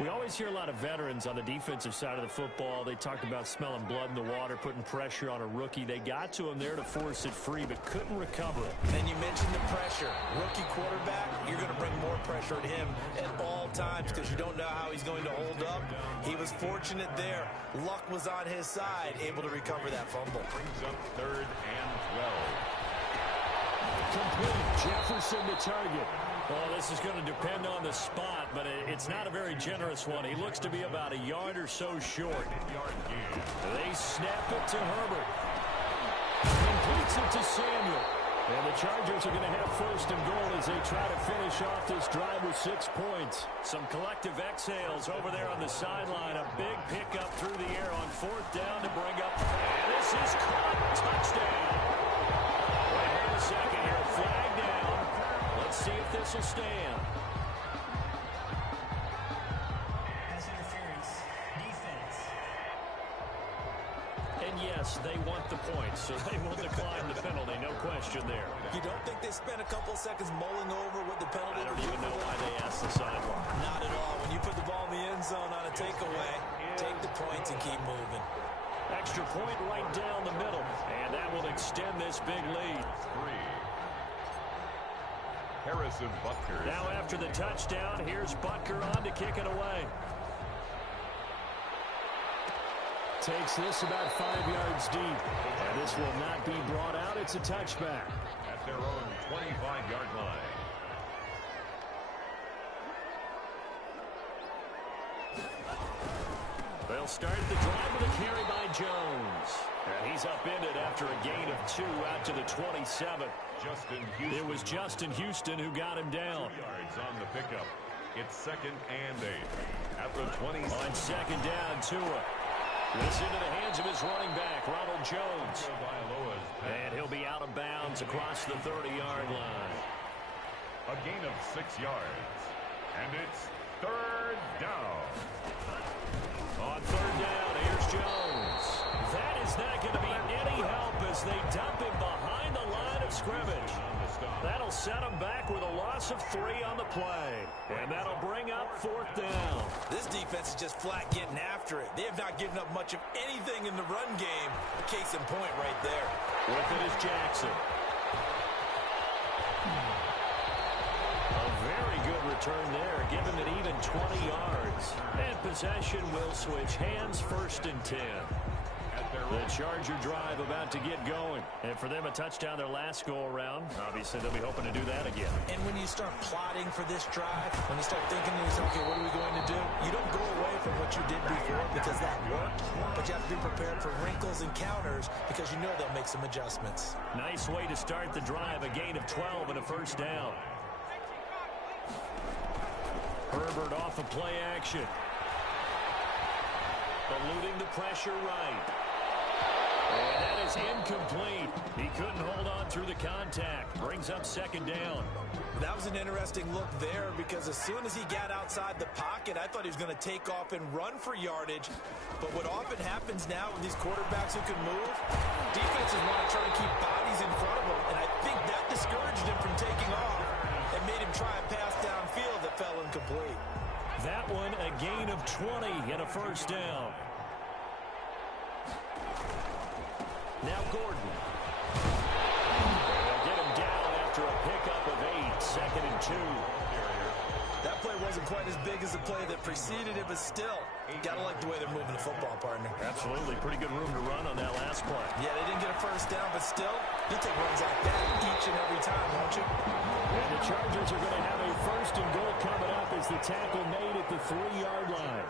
We always hear a lot of veterans on the defensive side of the football. They talk about smelling blood in the water, putting pressure on a rookie. They got to him there to force it free, but couldn't recover it. And you mentioned the pressure. Rookie quarterback, you're going to bring more pressure at him at all times because you don't know how he's going to hold up. He was fortunate there. Luck was on his side, able to recover that fumble. Brings up 3rd and 12. Complete. Jefferson to target. Well, this is going to depend on the spot, but it's not a very generous one. He looks to be about a yard or so short. They snap it to Herbert. Completes it to Samuel. And the Chargers are going to have 1st and goal as they try to finish off this drive with 6 points. Some collective exhales over there on the sideline. A big pickup through the air on 4th down to bring up. And this is caught. Touchdown. Wait a second here. Flag down. Let's see if this will stand. yes, they want the points, so they will decline the penalty, no question there. You don't think they spent a couple of seconds mulling over what the penalty I don't would even be know for why them? they asked the sideline. Not at all. When you put the ball in the end zone on a takeaway, take the points and keep moving. Extra point right down the middle, and that will extend this big lead. 3. Harrison Butker. Now after the touchdown, here's Butker on to kick it away. Takes this about 5 yards deep, and this will not be brought out. It's a touchback. At their own 25-yard line. They'll start the drive with a carry by Jones. And he's upended after a gain of 2 out to the 27. Justin Houston. It was Justin Houston who got him down. 2 yards on the pickup. It's 2nd and 8. At the 20. On 2nd down, Tua. This into the hands of his running back, Ronald Jones. And he'll be out of bounds across the 30-yard line. A gain of 6 yards. And it's 3rd down. On 3rd down, here's Jones. That is not going to be any help as they dump him behind the line of scrimmage. That'll set him back with a loss of 3 on the play. And that'll bring up 4th down. This defense is just flat getting after it. They have not given up much of anything in the run game. Case in point right there. With it is Jackson. A very good return there, giving it even 20 yards. And possession will switch hands, 1st and 10. The Charger drive about to get going. And for them, a touchdown their last go-around. Obviously, they'll be hoping to do that again. And when you start plotting for this drive, when you start thinking to yourself, okay, what are we going to do? You don't go away from what you did before because that worked. But you have to be prepared for wrinkles and counters because you know they'll make some adjustments. Nice way to start the drive. A gain of 12 and a 1st down. Herbert off of play action. Eluding the pressure right. And that is incomplete. He couldn't hold on through the contact. Brings up 2nd down. That was an interesting look there because as soon as he got outside the pocket, I thought he was going to take off and run for yardage. But what often happens now with these quarterbacks who can move, defenses want to try to keep bodies in front of them. And I think that discouraged him from taking off and made him try a pass downfield that fell incomplete. That one a gain of 20 and a 1st down. Now Gordon. They'll get him down after a pickup of 8, 2nd and 2. That play wasn't quite as big as the play that preceded it, but still, gotta like the way they're moving the football, partner. Absolutely. Pretty good room to run on that last play. Yeah, they didn't get a 1st down, but still, you'll take runs like that each and every time, won't you? And the Chargers are going to have a 1st and goal coming up as the tackle made at the 3-yard line.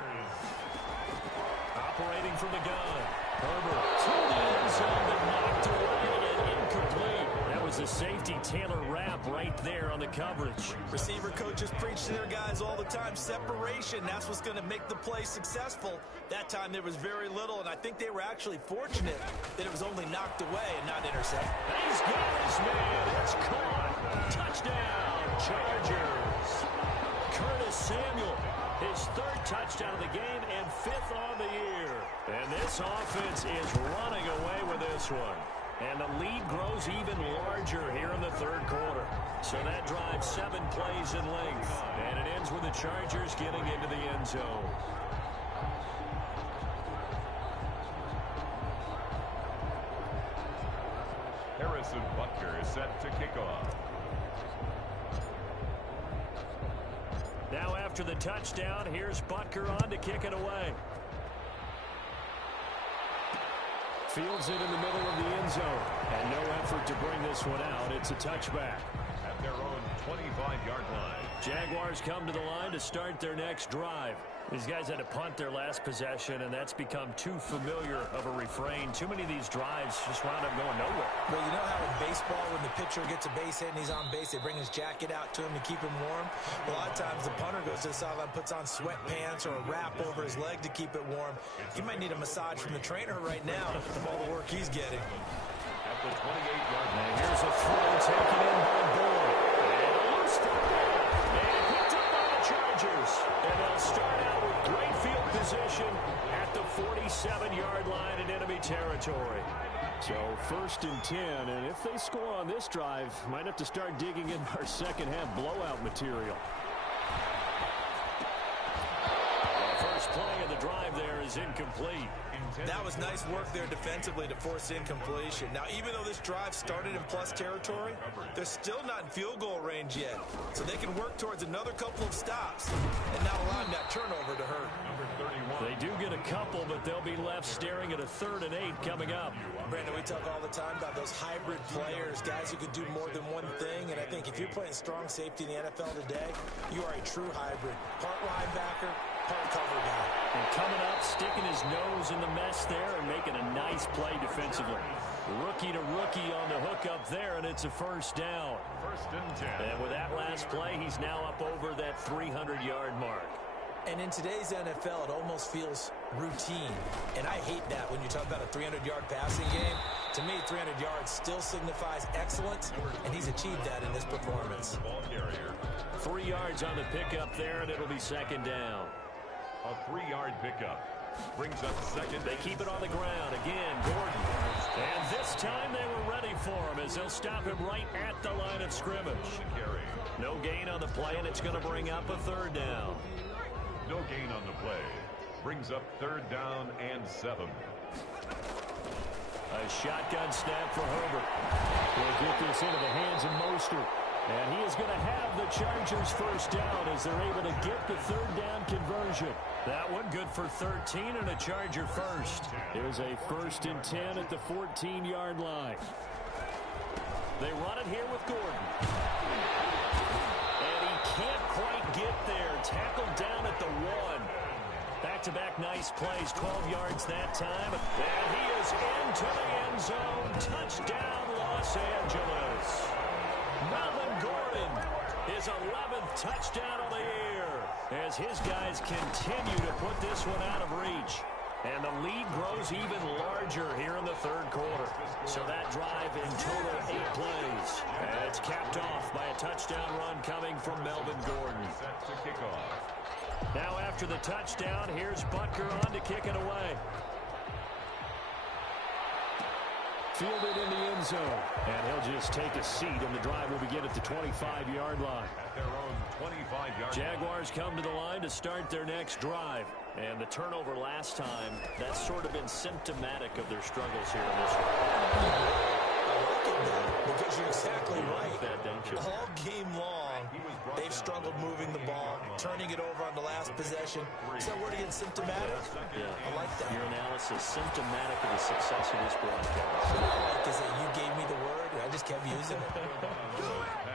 Operating from the gun. Herbert to the end zone, but knocked away and incomplete. That was a safety Taylor Rapp right there on the coverage. Receiver coaches preach to their guys all the time. Separation, that's what's going to make the play successful. That time there was very little, and I think they were actually fortunate that it was only knocked away and not intercepted. He's got his man. It's caught. Touchdown, Chargers. Curtis Samuel, his 3rd touchdown of the game and 5th on the year. And this offense is running away with this one. And the lead grows even larger here in the 3rd quarter. So that drives 7 plays in length. And it ends with the Chargers getting into the end zone. Harrison Butker is set to kick off. Now after the touchdown, here's Butker on to kick it away. Fields it in the middle of the end zone. And no effort to bring this one out. It's a touchback. At their own 25-yard line. Jaguars come to the line to start their next drive. These guys had to punt their last possession, and that's become too familiar of a refrain. Too many of these drives just wound up going nowhere. Well, you know how in baseball, when the pitcher gets a base hit and he's on base, they bring his jacket out to him to keep him warm? A lot of times the punter goes to the sideline, puts on sweatpants or a wrap over his leg to keep it warm. He might need a massage from the trainer right now from all the work he's getting. At the 28-yard line. And here's a throw taken in by Boyd. And a loose football. And picked up by the Chargers. And they'll start out with great field position at the 46. 7-yard line in enemy territory. So 1st and 10, and if they score on this drive, might have to start digging in our second half blowout material. The first play of the drive there is incomplete. That was nice work there defensively to force incompletion. Now, even though this drive started in plus territory, they're still not in field goal range yet. So they can work towards another couple of stops and not allowing that turnover to hurt. They do get a couple, but they'll be left staring at a 3rd and 8 coming up. Brandon, we talk all the time about those hybrid players, guys who can do more than one thing. And I think if you're playing strong safety in the NFL today, you are a true hybrid. Part linebacker, part cover guy. And coming up, sticking his nose in the mess there and making a nice play defensively. Rookie to rookie on the hook up there, and it's a 1st down. 1st and 10. And with that last play, he's now up over that 300-yard mark. And in today's NFL, it almost feels routine. And I hate that when you talk about a 300-yard passing game. To me, 300 yards still signifies excellence, and he's achieved that in this performance. 3 yards on the pickup there, and it'll be 2nd down. A 3-yard pickup brings up 2nd. They keep it on the ground. Again, Gordon. And this time they were ready for him as they'll stop him right at the line of scrimmage. No gain on the play, and it's going to bring up a 3rd down. No gain on the play. Brings up 3rd down and 7. A shotgun snap for Herbert. Will get this into the hands of Mostert. And he is going to have the Chargers 1st down as they're able to get the 3rd down conversion. That one good for 13 and a Charger 1st. There's a 1st and 10 at the 14-yard line. They run it here with Gordon. And he can't quite get there. Tackled down at the 1. Back-to-back nice plays, 12 yards that time. And he is into the end zone. Touchdown, Los Angeles. Melvin Gordon, his 11th touchdown of the year, as his guys continue to put this one out of reach. And the lead grows even larger here in the 3rd quarter. So that drive in total 8 plays. And it's capped off by a touchdown run coming from Melvin Gordon. Set to kick off. Now after the touchdown, here's Butker on to kick it away. Fielded in the end zone. And he'll just take a seat, and the drive will begin at the 25-yard line. At their own 25-yard Jaguars come to the line to start their next drive. And the turnover last time, that's sort of been symptomatic of their struggles here in this one. I like it now, because you're exactly right. That, don't you? All game long, they've struggled moving the ball, turning it over on the last possession. Is that word again, symptomatic? Yeah. I like that. Your analysis, symptomatic of the success of this broadcast. What I like is that you gave me the word, and I just kept using it.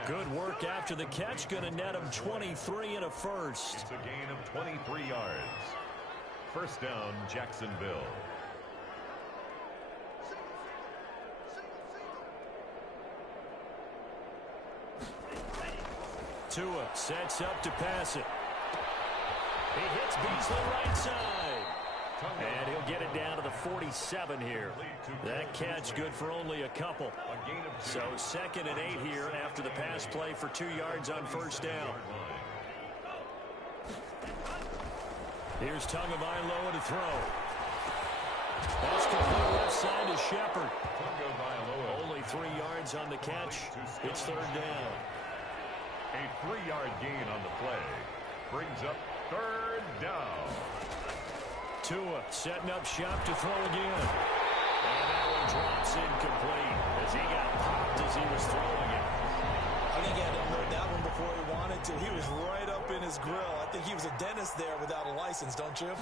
Good work after the catch. Going to net him 23 and a 1st. It's a gain of 23 yards. 1st down, Jacksonville. Tua sets up to pass it. He hits Beasley right side. And he'll get it down to the 47 here. That catch good for only a couple. So 2nd and 8 here after the pass play for 2 yards on 1st down. Here's Tagovailoa to throw. That's complete left side to Shepard. Only 3 yards on the catch. It's 3rd down. A 3-yard gain on the play brings up 3rd down. Tua setting up shop to throw again. And that one drops incomplete as he got popped as he was throwing it. I think he had to unload that one before he wanted to. He was right up in his grill. I think he was a dentist there without a license, don't you?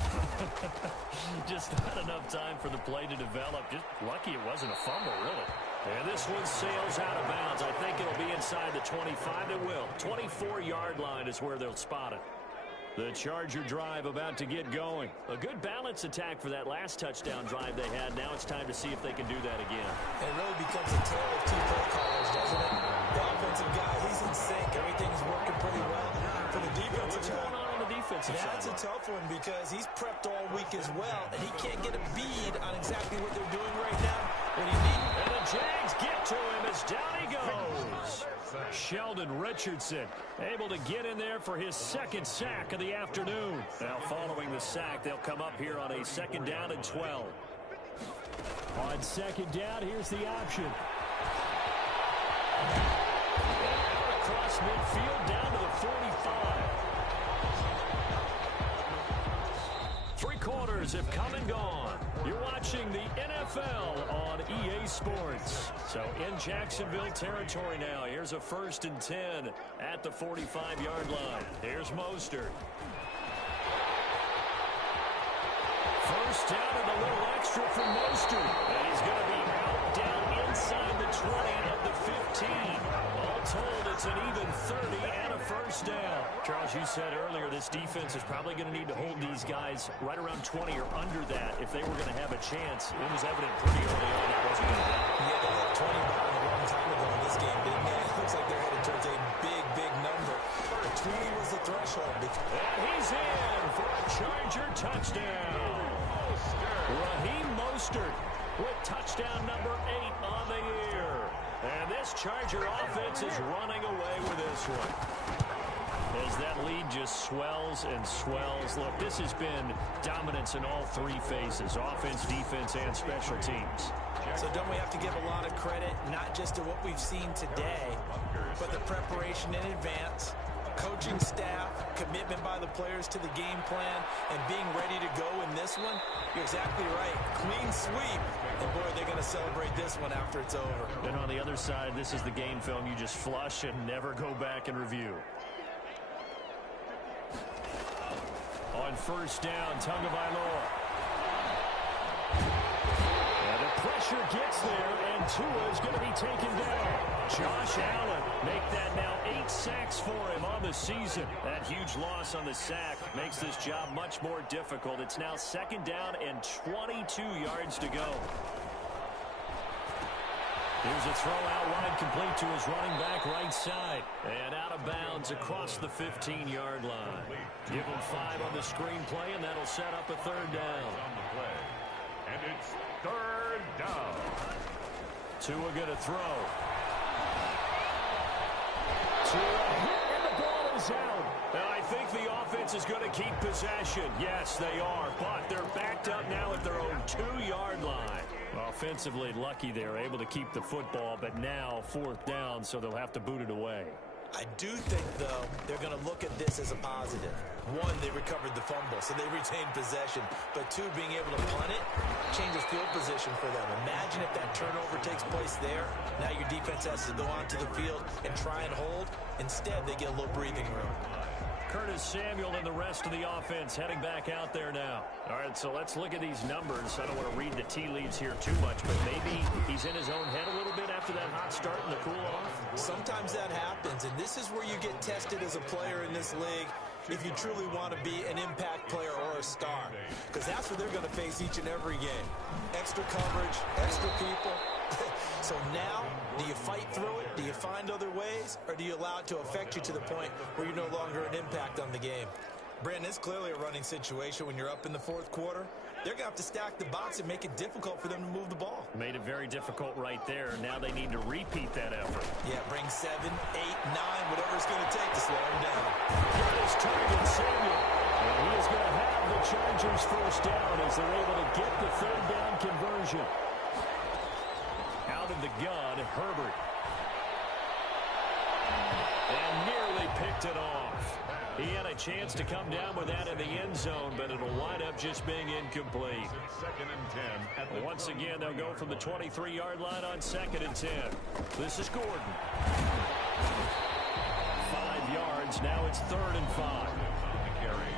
Just not enough time for the play to develop. Just lucky it wasn't a fumble, really. And this one sails out of bounds. I think it'll be inside the 25. It will. 24-yard line is where they'll spot it. The Charger drive about to get going. A good balance attack for that last touchdown drive they had. Now it's time to see if they can do that again. It really becomes a tale of 2 play callers, doesn't it? The offensive guy, he's in sync. Everything's working pretty well. For the defensive What's going on the defensive side? That's a tough one because he's prepped all week as well, and he can't get a bead on exactly what they're doing right now. What do you need? And the Jags get to him as is. Down he goes. Sheldon Richardson able to get in there for his second sack of the afternoon. Now following the sack, they'll come up here on a 2nd down and 12. On 2nd down, here's the option. Out across midfield down to the 45. 3 quarters have come and gone. You're watching the NFL on EA Sports. So in Jacksonville territory now. Here's a 1st and 10 at the 45-yard line. Here's Mostert. First down and a little extra for Mostert. And he's going to be out down inside the 20 of the 15. All told, it's an even 30 and a 1st down. Charles, you said earlier this defense is probably going to need to hold these guys right around 20 or under that if they were going to have a chance. It was evident pretty early on that wasn't going to happen. Yeah, they left 20 behind a long time ago in this game, didn't they? It looks like they're headed towards a big, big number. But 20 was the threshold. And he's in for a Charger touchdown. Raheem Mostert with touchdown number 8 on the year. And this Charger offense is running away with this one. As that lead just swells and swells. Look, this has been dominance in all 3 phases, offense, defense, and special teams. So don't we have to give a lot of credit, not just to what we've seen today, but the preparation in advance, coaching staff, commitment by the players to the game plan, and being ready to go in this one? You're exactly right. Clean sweep. And, boy, they're going to celebrate this one after it's over. And on the other side, this is the game film you just flush and never go back and review. On 1st down, Tagovailoa. And the pressure gets there, and Tua is going to be taken down. Josh Allen make that now 8 sacks for him on the season. That huge loss on the sack makes this job much more difficult. It's now 2nd down and 22 yards to go. Here's a throw out wide, complete to his running back right side. And out of bounds across the 15-yard line. Give him 5 on the screenplay, and that'll set up a 3rd down. And it's 3rd down. Tua going to throw. And the ball is out. Now, I think the offense is going to keep possession. Yes, they are, but they're backed up now at their own 2-yard line. Offensively lucky they're able to keep the football, but now 4th down, so they'll have to boot it away. I do think, though, they're going to look at this as a positive. 1, they recovered the fumble, so they retained possession. But 2, being able to punt it changes field position for them. Imagine if that turnover takes place there. Now your defense has to go onto the field and try and hold. Instead, they get a little breathing room. Curtis Samuel and the rest of the offense heading back out there now. All right, so let's look at these numbers. I don't want to read the tea leaves here too much, but maybe he's in his own head a little bit after that hot start and the cool off. Sometimes that happens, and this is where you get tested as a player in this league if you truly want to be an impact player or a star, because that's what they're going to face each and every game. Extra coverage, extra people. So now, do you fight through it? Do you find other ways? Or do you allow it to affect you to the point where you're no longer an impact on the game? Brandon, it's clearly a running situation when you're up in the 4th quarter. They're going to have to stack the box and make it difficult for them to move the ball. Made it very difficult right there. Now they need to repeat that effort. Yeah, bring 7, 8, 9, whatever it's going to take to slow them down. That is target Samuel. And he is going to have the Chargers 1st down as they're able to get the 3rd down conversion. Out of the gun, Herbert. And nearly picked it off. He had a chance to come down with that in the end zone, but it'll wind up just being incomplete. 2nd and 10. Once again, they'll go from the 23-yard line on 2nd and 10. This is Gordon. 5 yards. Now it's 3rd and 5. Carry.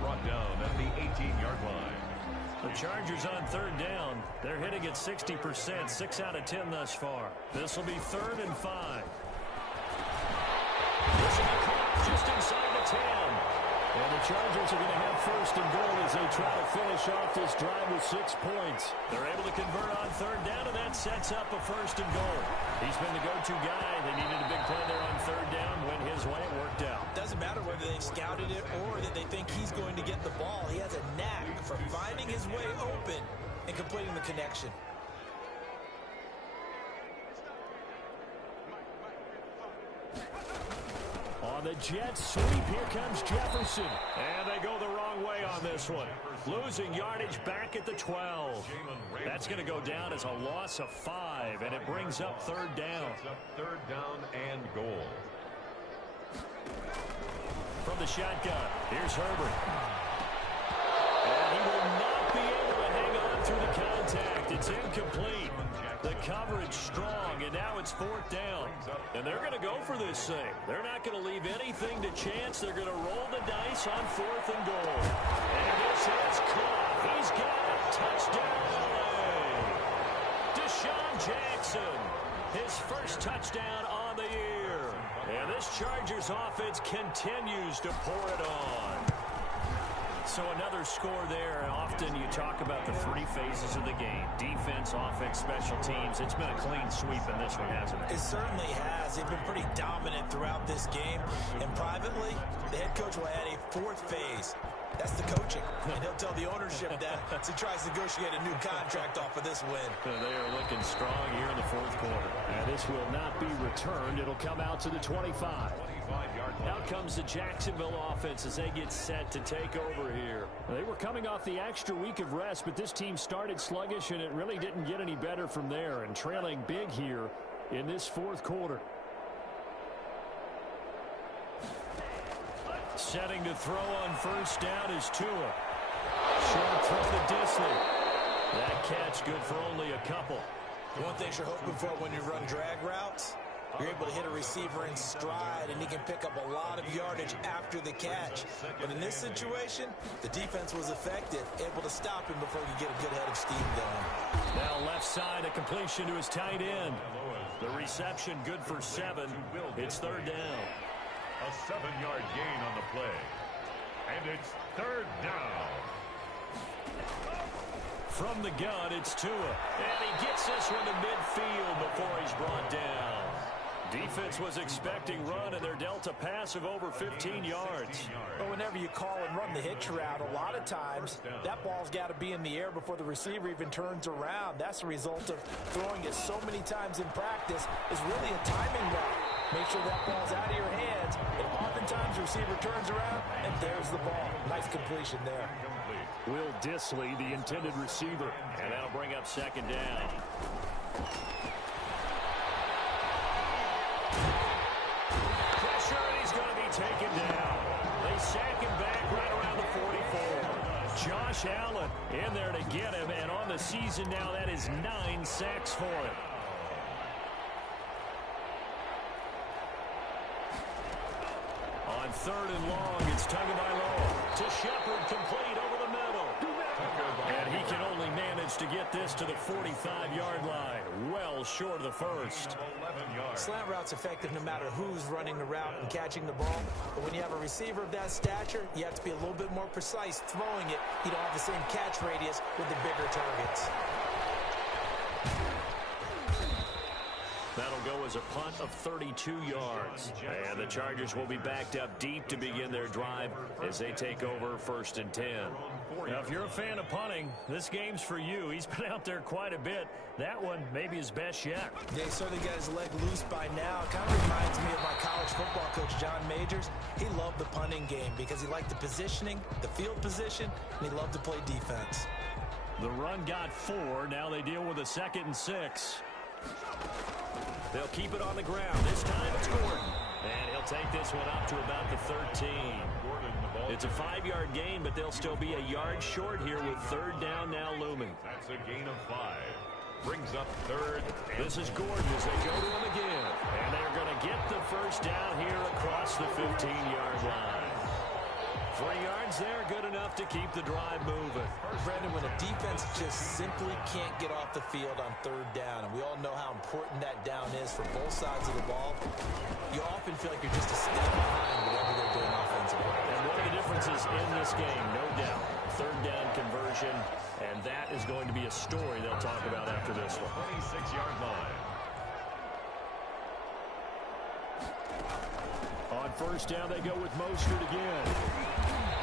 Brought down at the 18-yard line. The Chargers on 3rd down. They're hitting at 60%, 6 out of 10 thus far. This will be 3rd and 5. This will be caught just inside the 10. And the Chargers are going to have 1st and goal as they try to finish off this drive with 6 points. They're able to convert on 3rd down, and that sets up a 1st and goal. He's been the go-to guy. They needed a big play there on 3rd down. Went his way. It worked out. Doesn't matter whether they've scouted it or that they think he's going to get the ball. He has a knack for finding his way open and completing the connection. On the jet sweep, here comes Jefferson. And they go the wrong way on this one. Losing yardage back at the 12. That's going to go down as a loss of 5, and it brings up third down. Third down and goal. From the shotgun, here's Herbert. And he will not be able to hang on through the contact. It's incomplete. The coverage strong, and now it's fourth down. And they're going to go for this thing. They're not going to leave anything to chance. They're going to roll the dice on fourth and goal. And this is caught. He's got it. Touchdown, LA. Deshaun Jackson, his first touchdown on the year. And this Chargers offense continues to pour it on. So another score there. Often you talk about the three phases of the game. Defense, offense, special teams. It's been a clean sweep in this one, hasn't it? It certainly has. They've been pretty dominant throughout this game. And privately, the head coach will add a fourth phase. That's the coaching. And he'll tell the ownership that as he tries to negotiate a new contract off of this win. They are looking strong here in the fourth quarter. And this will not be returned. It'll come out to the 25. Out comes the Jacksonville offense as they get set to take over here. They were coming off the extra week of rest, but this team started sluggish, and it really didn't get any better from there, and trailing big here in this fourth quarter. Setting to throw on first down is Tua. Short throw to Disley. That catch good for only a couple. One thing you're hoping for when you run drag routes, you're able to hit a receiver in stride, and he can pick up a lot of yardage after the catch. But in this situation, the defense was effective, able to stop him before he could get a good head of steam going. Now left side, a completion to his tight end. The reception good for 7. It's third down. A 7-yard gain on the play. And it's third down. From the gun, it's Tua. And he gets this one to midfield before he's brought down. Defense was expecting run, and they're dealt a pass of over 15 yards. But whenever you call and run the hitch route, a lot of times that ball's got to be in the air before the receiver even turns around. That's the result of throwing it so many times in practice. Is really a timing route. Make sure that ball's out of your hands, and oftentimes the receiver turns around, and there's the ball. Nice completion there. Will Disley, the intended receiver, and that'll bring up second down. Pressure, and he's going to be taken down. They sack him back right around the 44. Josh Allen in there to get him, and on the season now, that is 9 sacks for him. On third and long, it's Tagovailoa to Shepard, complete over the middle. And he can only manage to get this to the 45-yard line, well short of the first. Slant route's effective no matter who's running the route and catching the ball. But when you have a receiver of that stature, you have to be a little bit more precise throwing it. You don't have the same catch radius with the bigger targets. That'll go as a punt of 32 yards. And the Chargers will be backed up deep to begin their drive as they take over first and 10. Now, if you're a fan of punting, this game's for you. He's been out there quite a bit. That one may be his best yet. Yeah, he certainly got his leg loose by now. It kind of reminds me of my college football coach, John Majors. He loved the punting game because he liked the positioning, the field position, and he loved to play defense. The run got 4. Now they deal with a 2nd and 6. They'll keep it on the ground. This time it's Gordon. And he'll take this one up to about the 13. It's a 5-yard gain, but they'll still be a yard short here with third down now looming. That's a gain of 5. Brings up third. This is Gordon as they go to him again. And they're going to get the first down here across the 15-yard line. 3 yards there, good enough to keep the drive moving. Brandon, when a defense just simply can't get off the field on third down, and we all know how important that down is for both sides of the ball, you often feel like you're just a step behind whatever they're doing offensively. And one of the differences in this game, no doubt, third down conversion, and that is going to be a story they'll talk about after this one. 26-yard line. On first down, they go with Mostert again.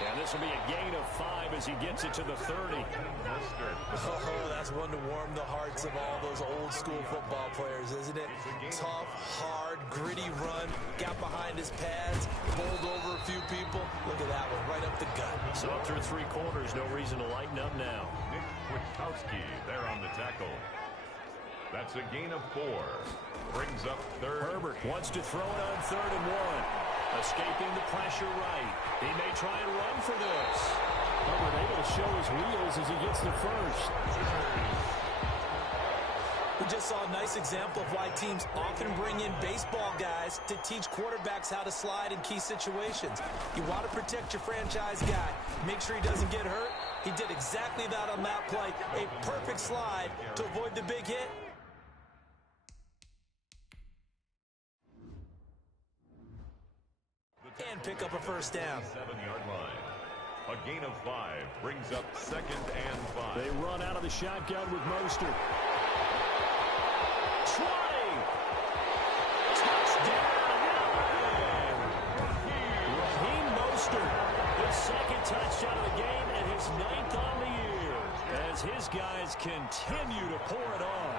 And And this will be a gain of 5 as he gets it to the 30. Oh, that's one to warm the hearts of all those old school football players, isn't it? Tough, hard, gritty run. Got behind his pads, bowled over a few people. Look at that one, right up the gut. So up through 3 quarters, no reason to lighten up now. Nick Kwiatkowski there on the tackle. That's a gain of 4. Brings up third. Herbert wants to throw it on 3rd and 1. Escaping the pressure right. He may try and run for this. Herbert able to show his wheels as he gets the first. We just saw a nice example of why teams often bring in baseball guys to teach quarterbacks how to slide in key situations. You want to protect your franchise guy. Make sure he doesn't get hurt. He did exactly that on that play. A perfect slide to avoid the big hit. And pick up a first down. 7-yard line. A gain of 5 brings up 2nd and 5. They run out of the shotgun with Mostert. 20. Touchdown. Raheem Mostert. His 2nd touchdown of the game and his 9th on the year. As his guys continue to pour it on.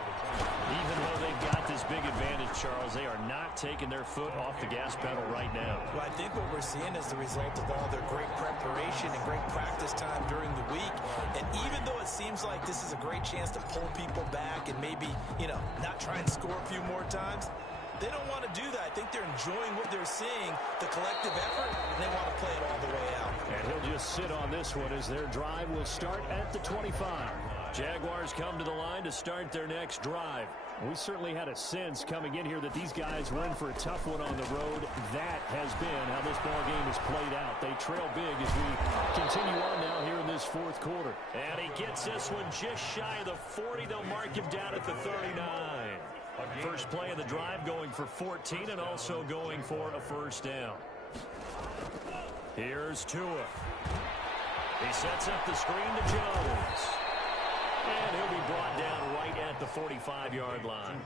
Even though they've got this big advantage, Charles, they are not taking their foot off the gas pedal right now. Well, I think what we're seeing is the result of all their great preparation and great practice time during the week. And even though it seems like this is a great chance to pull people back and maybe, not try and score a few more times, they don't want to do that. I think they're enjoying what they're seeing, the collective effort, and they want to play it all the way out. And he'll just sit on this one as their drive will start at the 25. Jaguars come to the line to start their next drive. We certainly had a sense coming in here that these guys were in for a tough one on the road. That has been how this ball game has played out. They trail big as we continue on now here in this 4th quarter. And he gets this one just shy of the 40. They'll mark him down at the 39. First play of the drive going for 14 and also going for a first down. Here's Tua. He sets up the screen to Jones. And he'll be brought down right at the 45-yard line.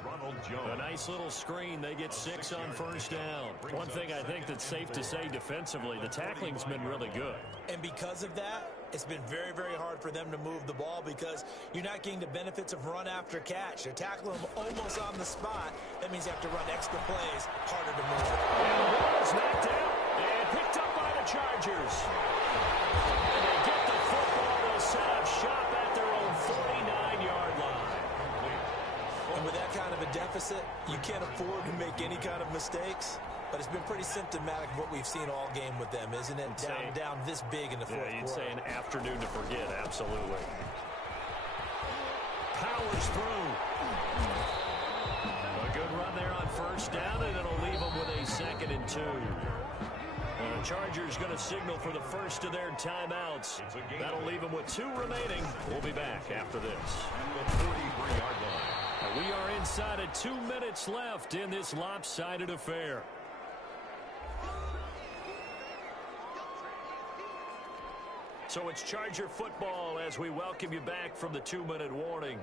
A nice little screen. They get 6 on first down. One thing I think that's safe to say defensively, the tackling's been really good. And because of that, it's been very, very hard for them to move the ball because you're not getting the benefits of run after catch. They're tackling them almost on the spot. That means you have to run extra plays, harder to move. And the ball is knocked out and picked up by the Chargers. And they get the football. They'll set up shop at their own 49-yard line. And with that kind of a deficit, you can't afford to make any kind of mistakes. But it's been pretty symptomatic of what we've seen all game with them, isn't it? Down this big in the 4th quarter. You'd say an afternoon to forget, absolutely. Powers through. A good run there on first down, and it'll leave them with a 2nd and 2. The Chargers going to signal for the first of their timeouts. That'll leave them with 2 remaining. We'll be back after this. The 43-yard line. We are inside of 2 minutes left in this lopsided affair. So it's Charger football as we welcome you back from the 2-minute warning.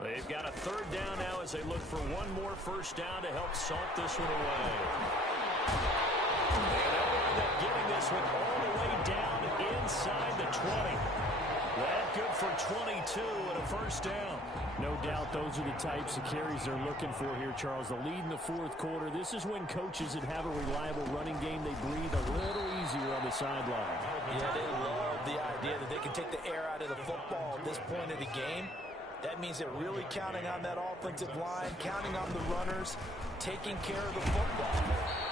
They've got a 3rd down now as they look for one more first down to help salt this one away. And they'll wind up getting this one all the way down inside the 20. That good for 22 and a first down. No doubt those are the types of carries they're looking for here, Charles. The lead in the 4th quarter. This is when coaches that have a reliable running game, they breathe a little easier on the sideline. Yeah, they love the idea that they can take the air out of the football at this point of the game. That means they're really counting on that offensive line, counting on the runners, taking care of the football.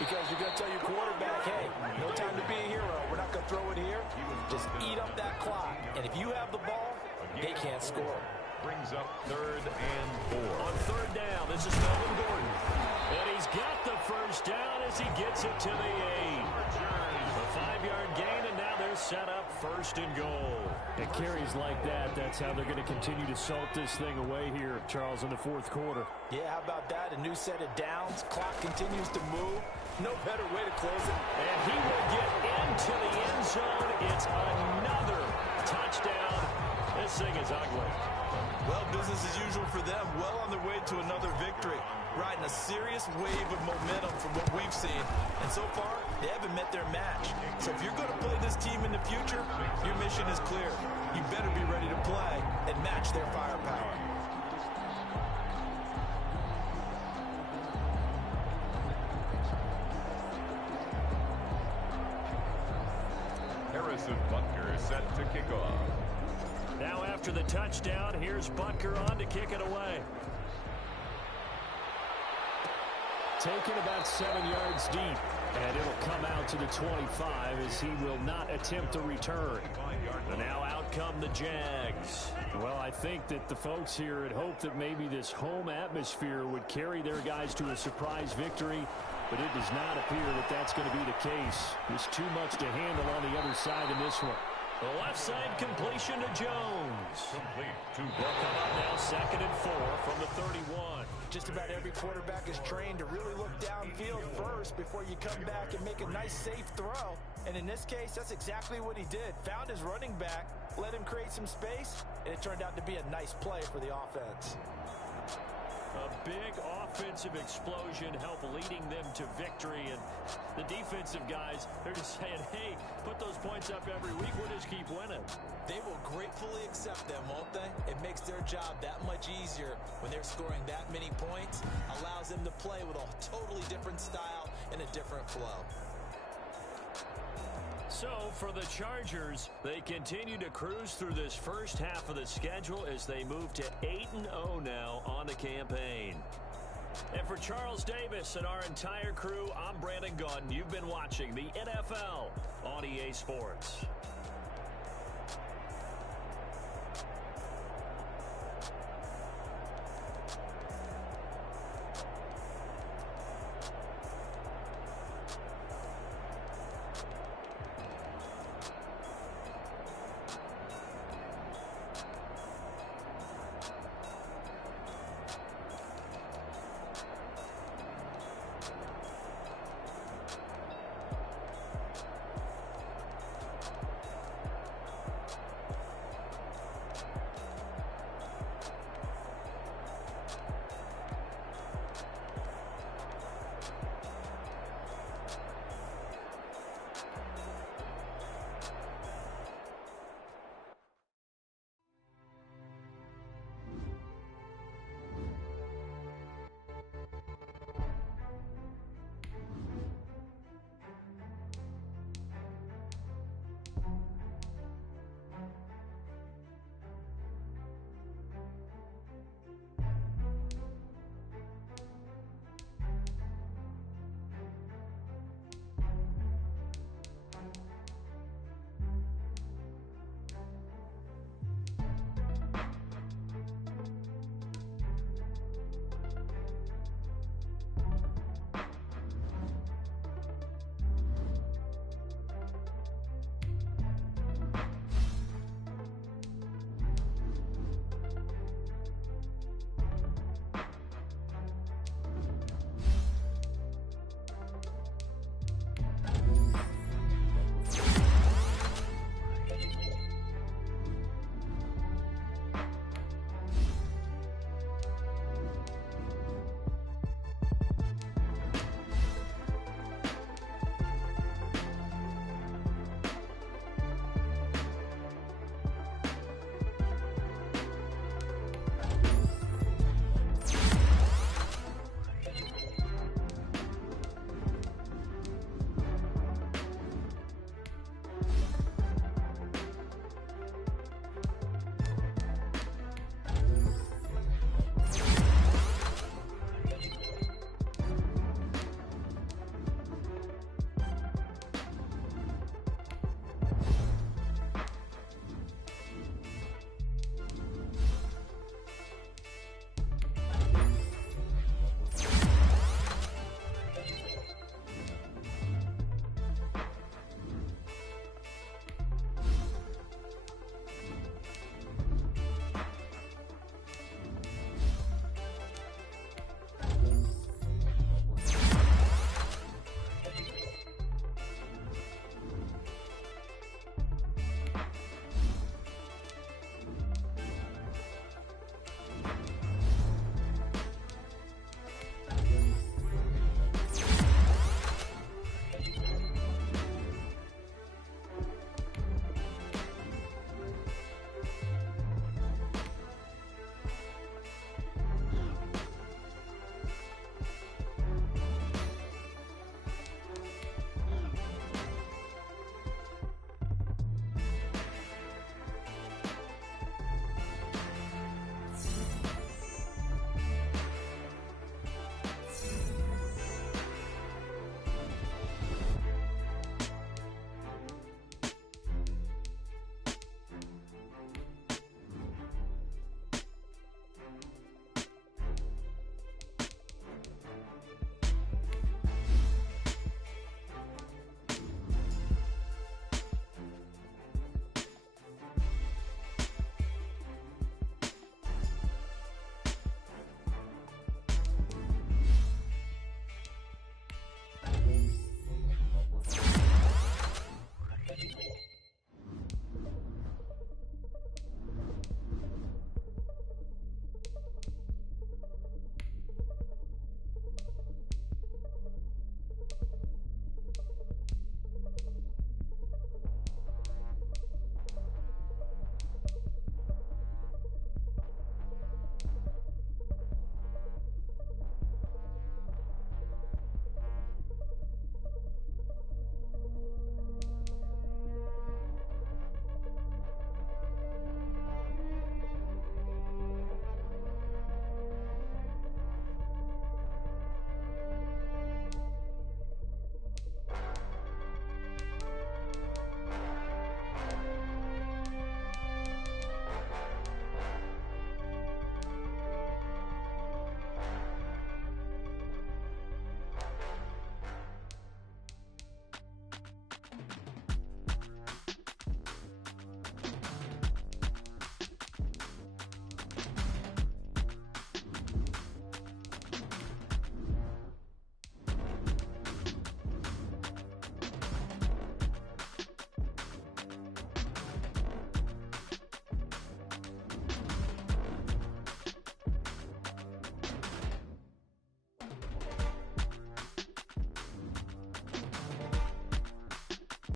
Because you're going to tell your quarterback, hey, no time to be a hero. We're not going to throw it here. Just eat up that clock. And if you have the ball, they can't score. Brings up 3rd and 4. On 3rd down, this is Melvin Gordon. And he's got the first down as he gets it to the 8. A 5-yard gain, and now they're set up 1st and goal. And carries like that, that's how they're going to continue to salt this thing away here, Charles, in the 4th quarter. Yeah, how about that? A new set of downs. Clock continues to move. No better way to close it. And he will get into the end zone. It's another touchdown. This thing is ugly. Well, business as usual for them. Well on their way to another victory. riding a serious wave of momentum from what we've seen. And so far, they haven't met their match. So if you're going to play this team in the future, your mission is clear. You better be ready to play and match their firepower. Harrison Butker is set to kick off. Now after the touchdown, here's Butker on to kick it away. Taken about 7 yards deep, and it'll come out to the 25 as he will not attempt a return. And now out come the Jags. Well, I think that the folks here had hoped that maybe this home atmosphere would carry their guys to a surprise victory, but it does not appear that that's going to be the case. There's too much to handle on the other side in this one. The left side completion to Jones. Complete to They'll come up now 2nd and 4 from the 31. Just about every quarterback is trained to really look downfield first before you come back and make a nice, safe throw. And in this case, that's exactly what he did. Found his running back, let him create some space, and it turned out to be a nice play for the offense. A big offensive explosion helped leading them to victory. And the defensive guys, they're just saying, hey, put those points up every week. We'll just keep winning. They will gratefully accept them, won't they? It makes their job that much easier when they're scoring that many points. Allows them to play with a totally different style and a different flow. So for the Chargers, they continue to cruise through this first half of the schedule as they move to 8-0 now on the campaign. And for Charles Davis and our entire crew, I'm Brandon Gaudin. You've been watching the NFL on EA Sports.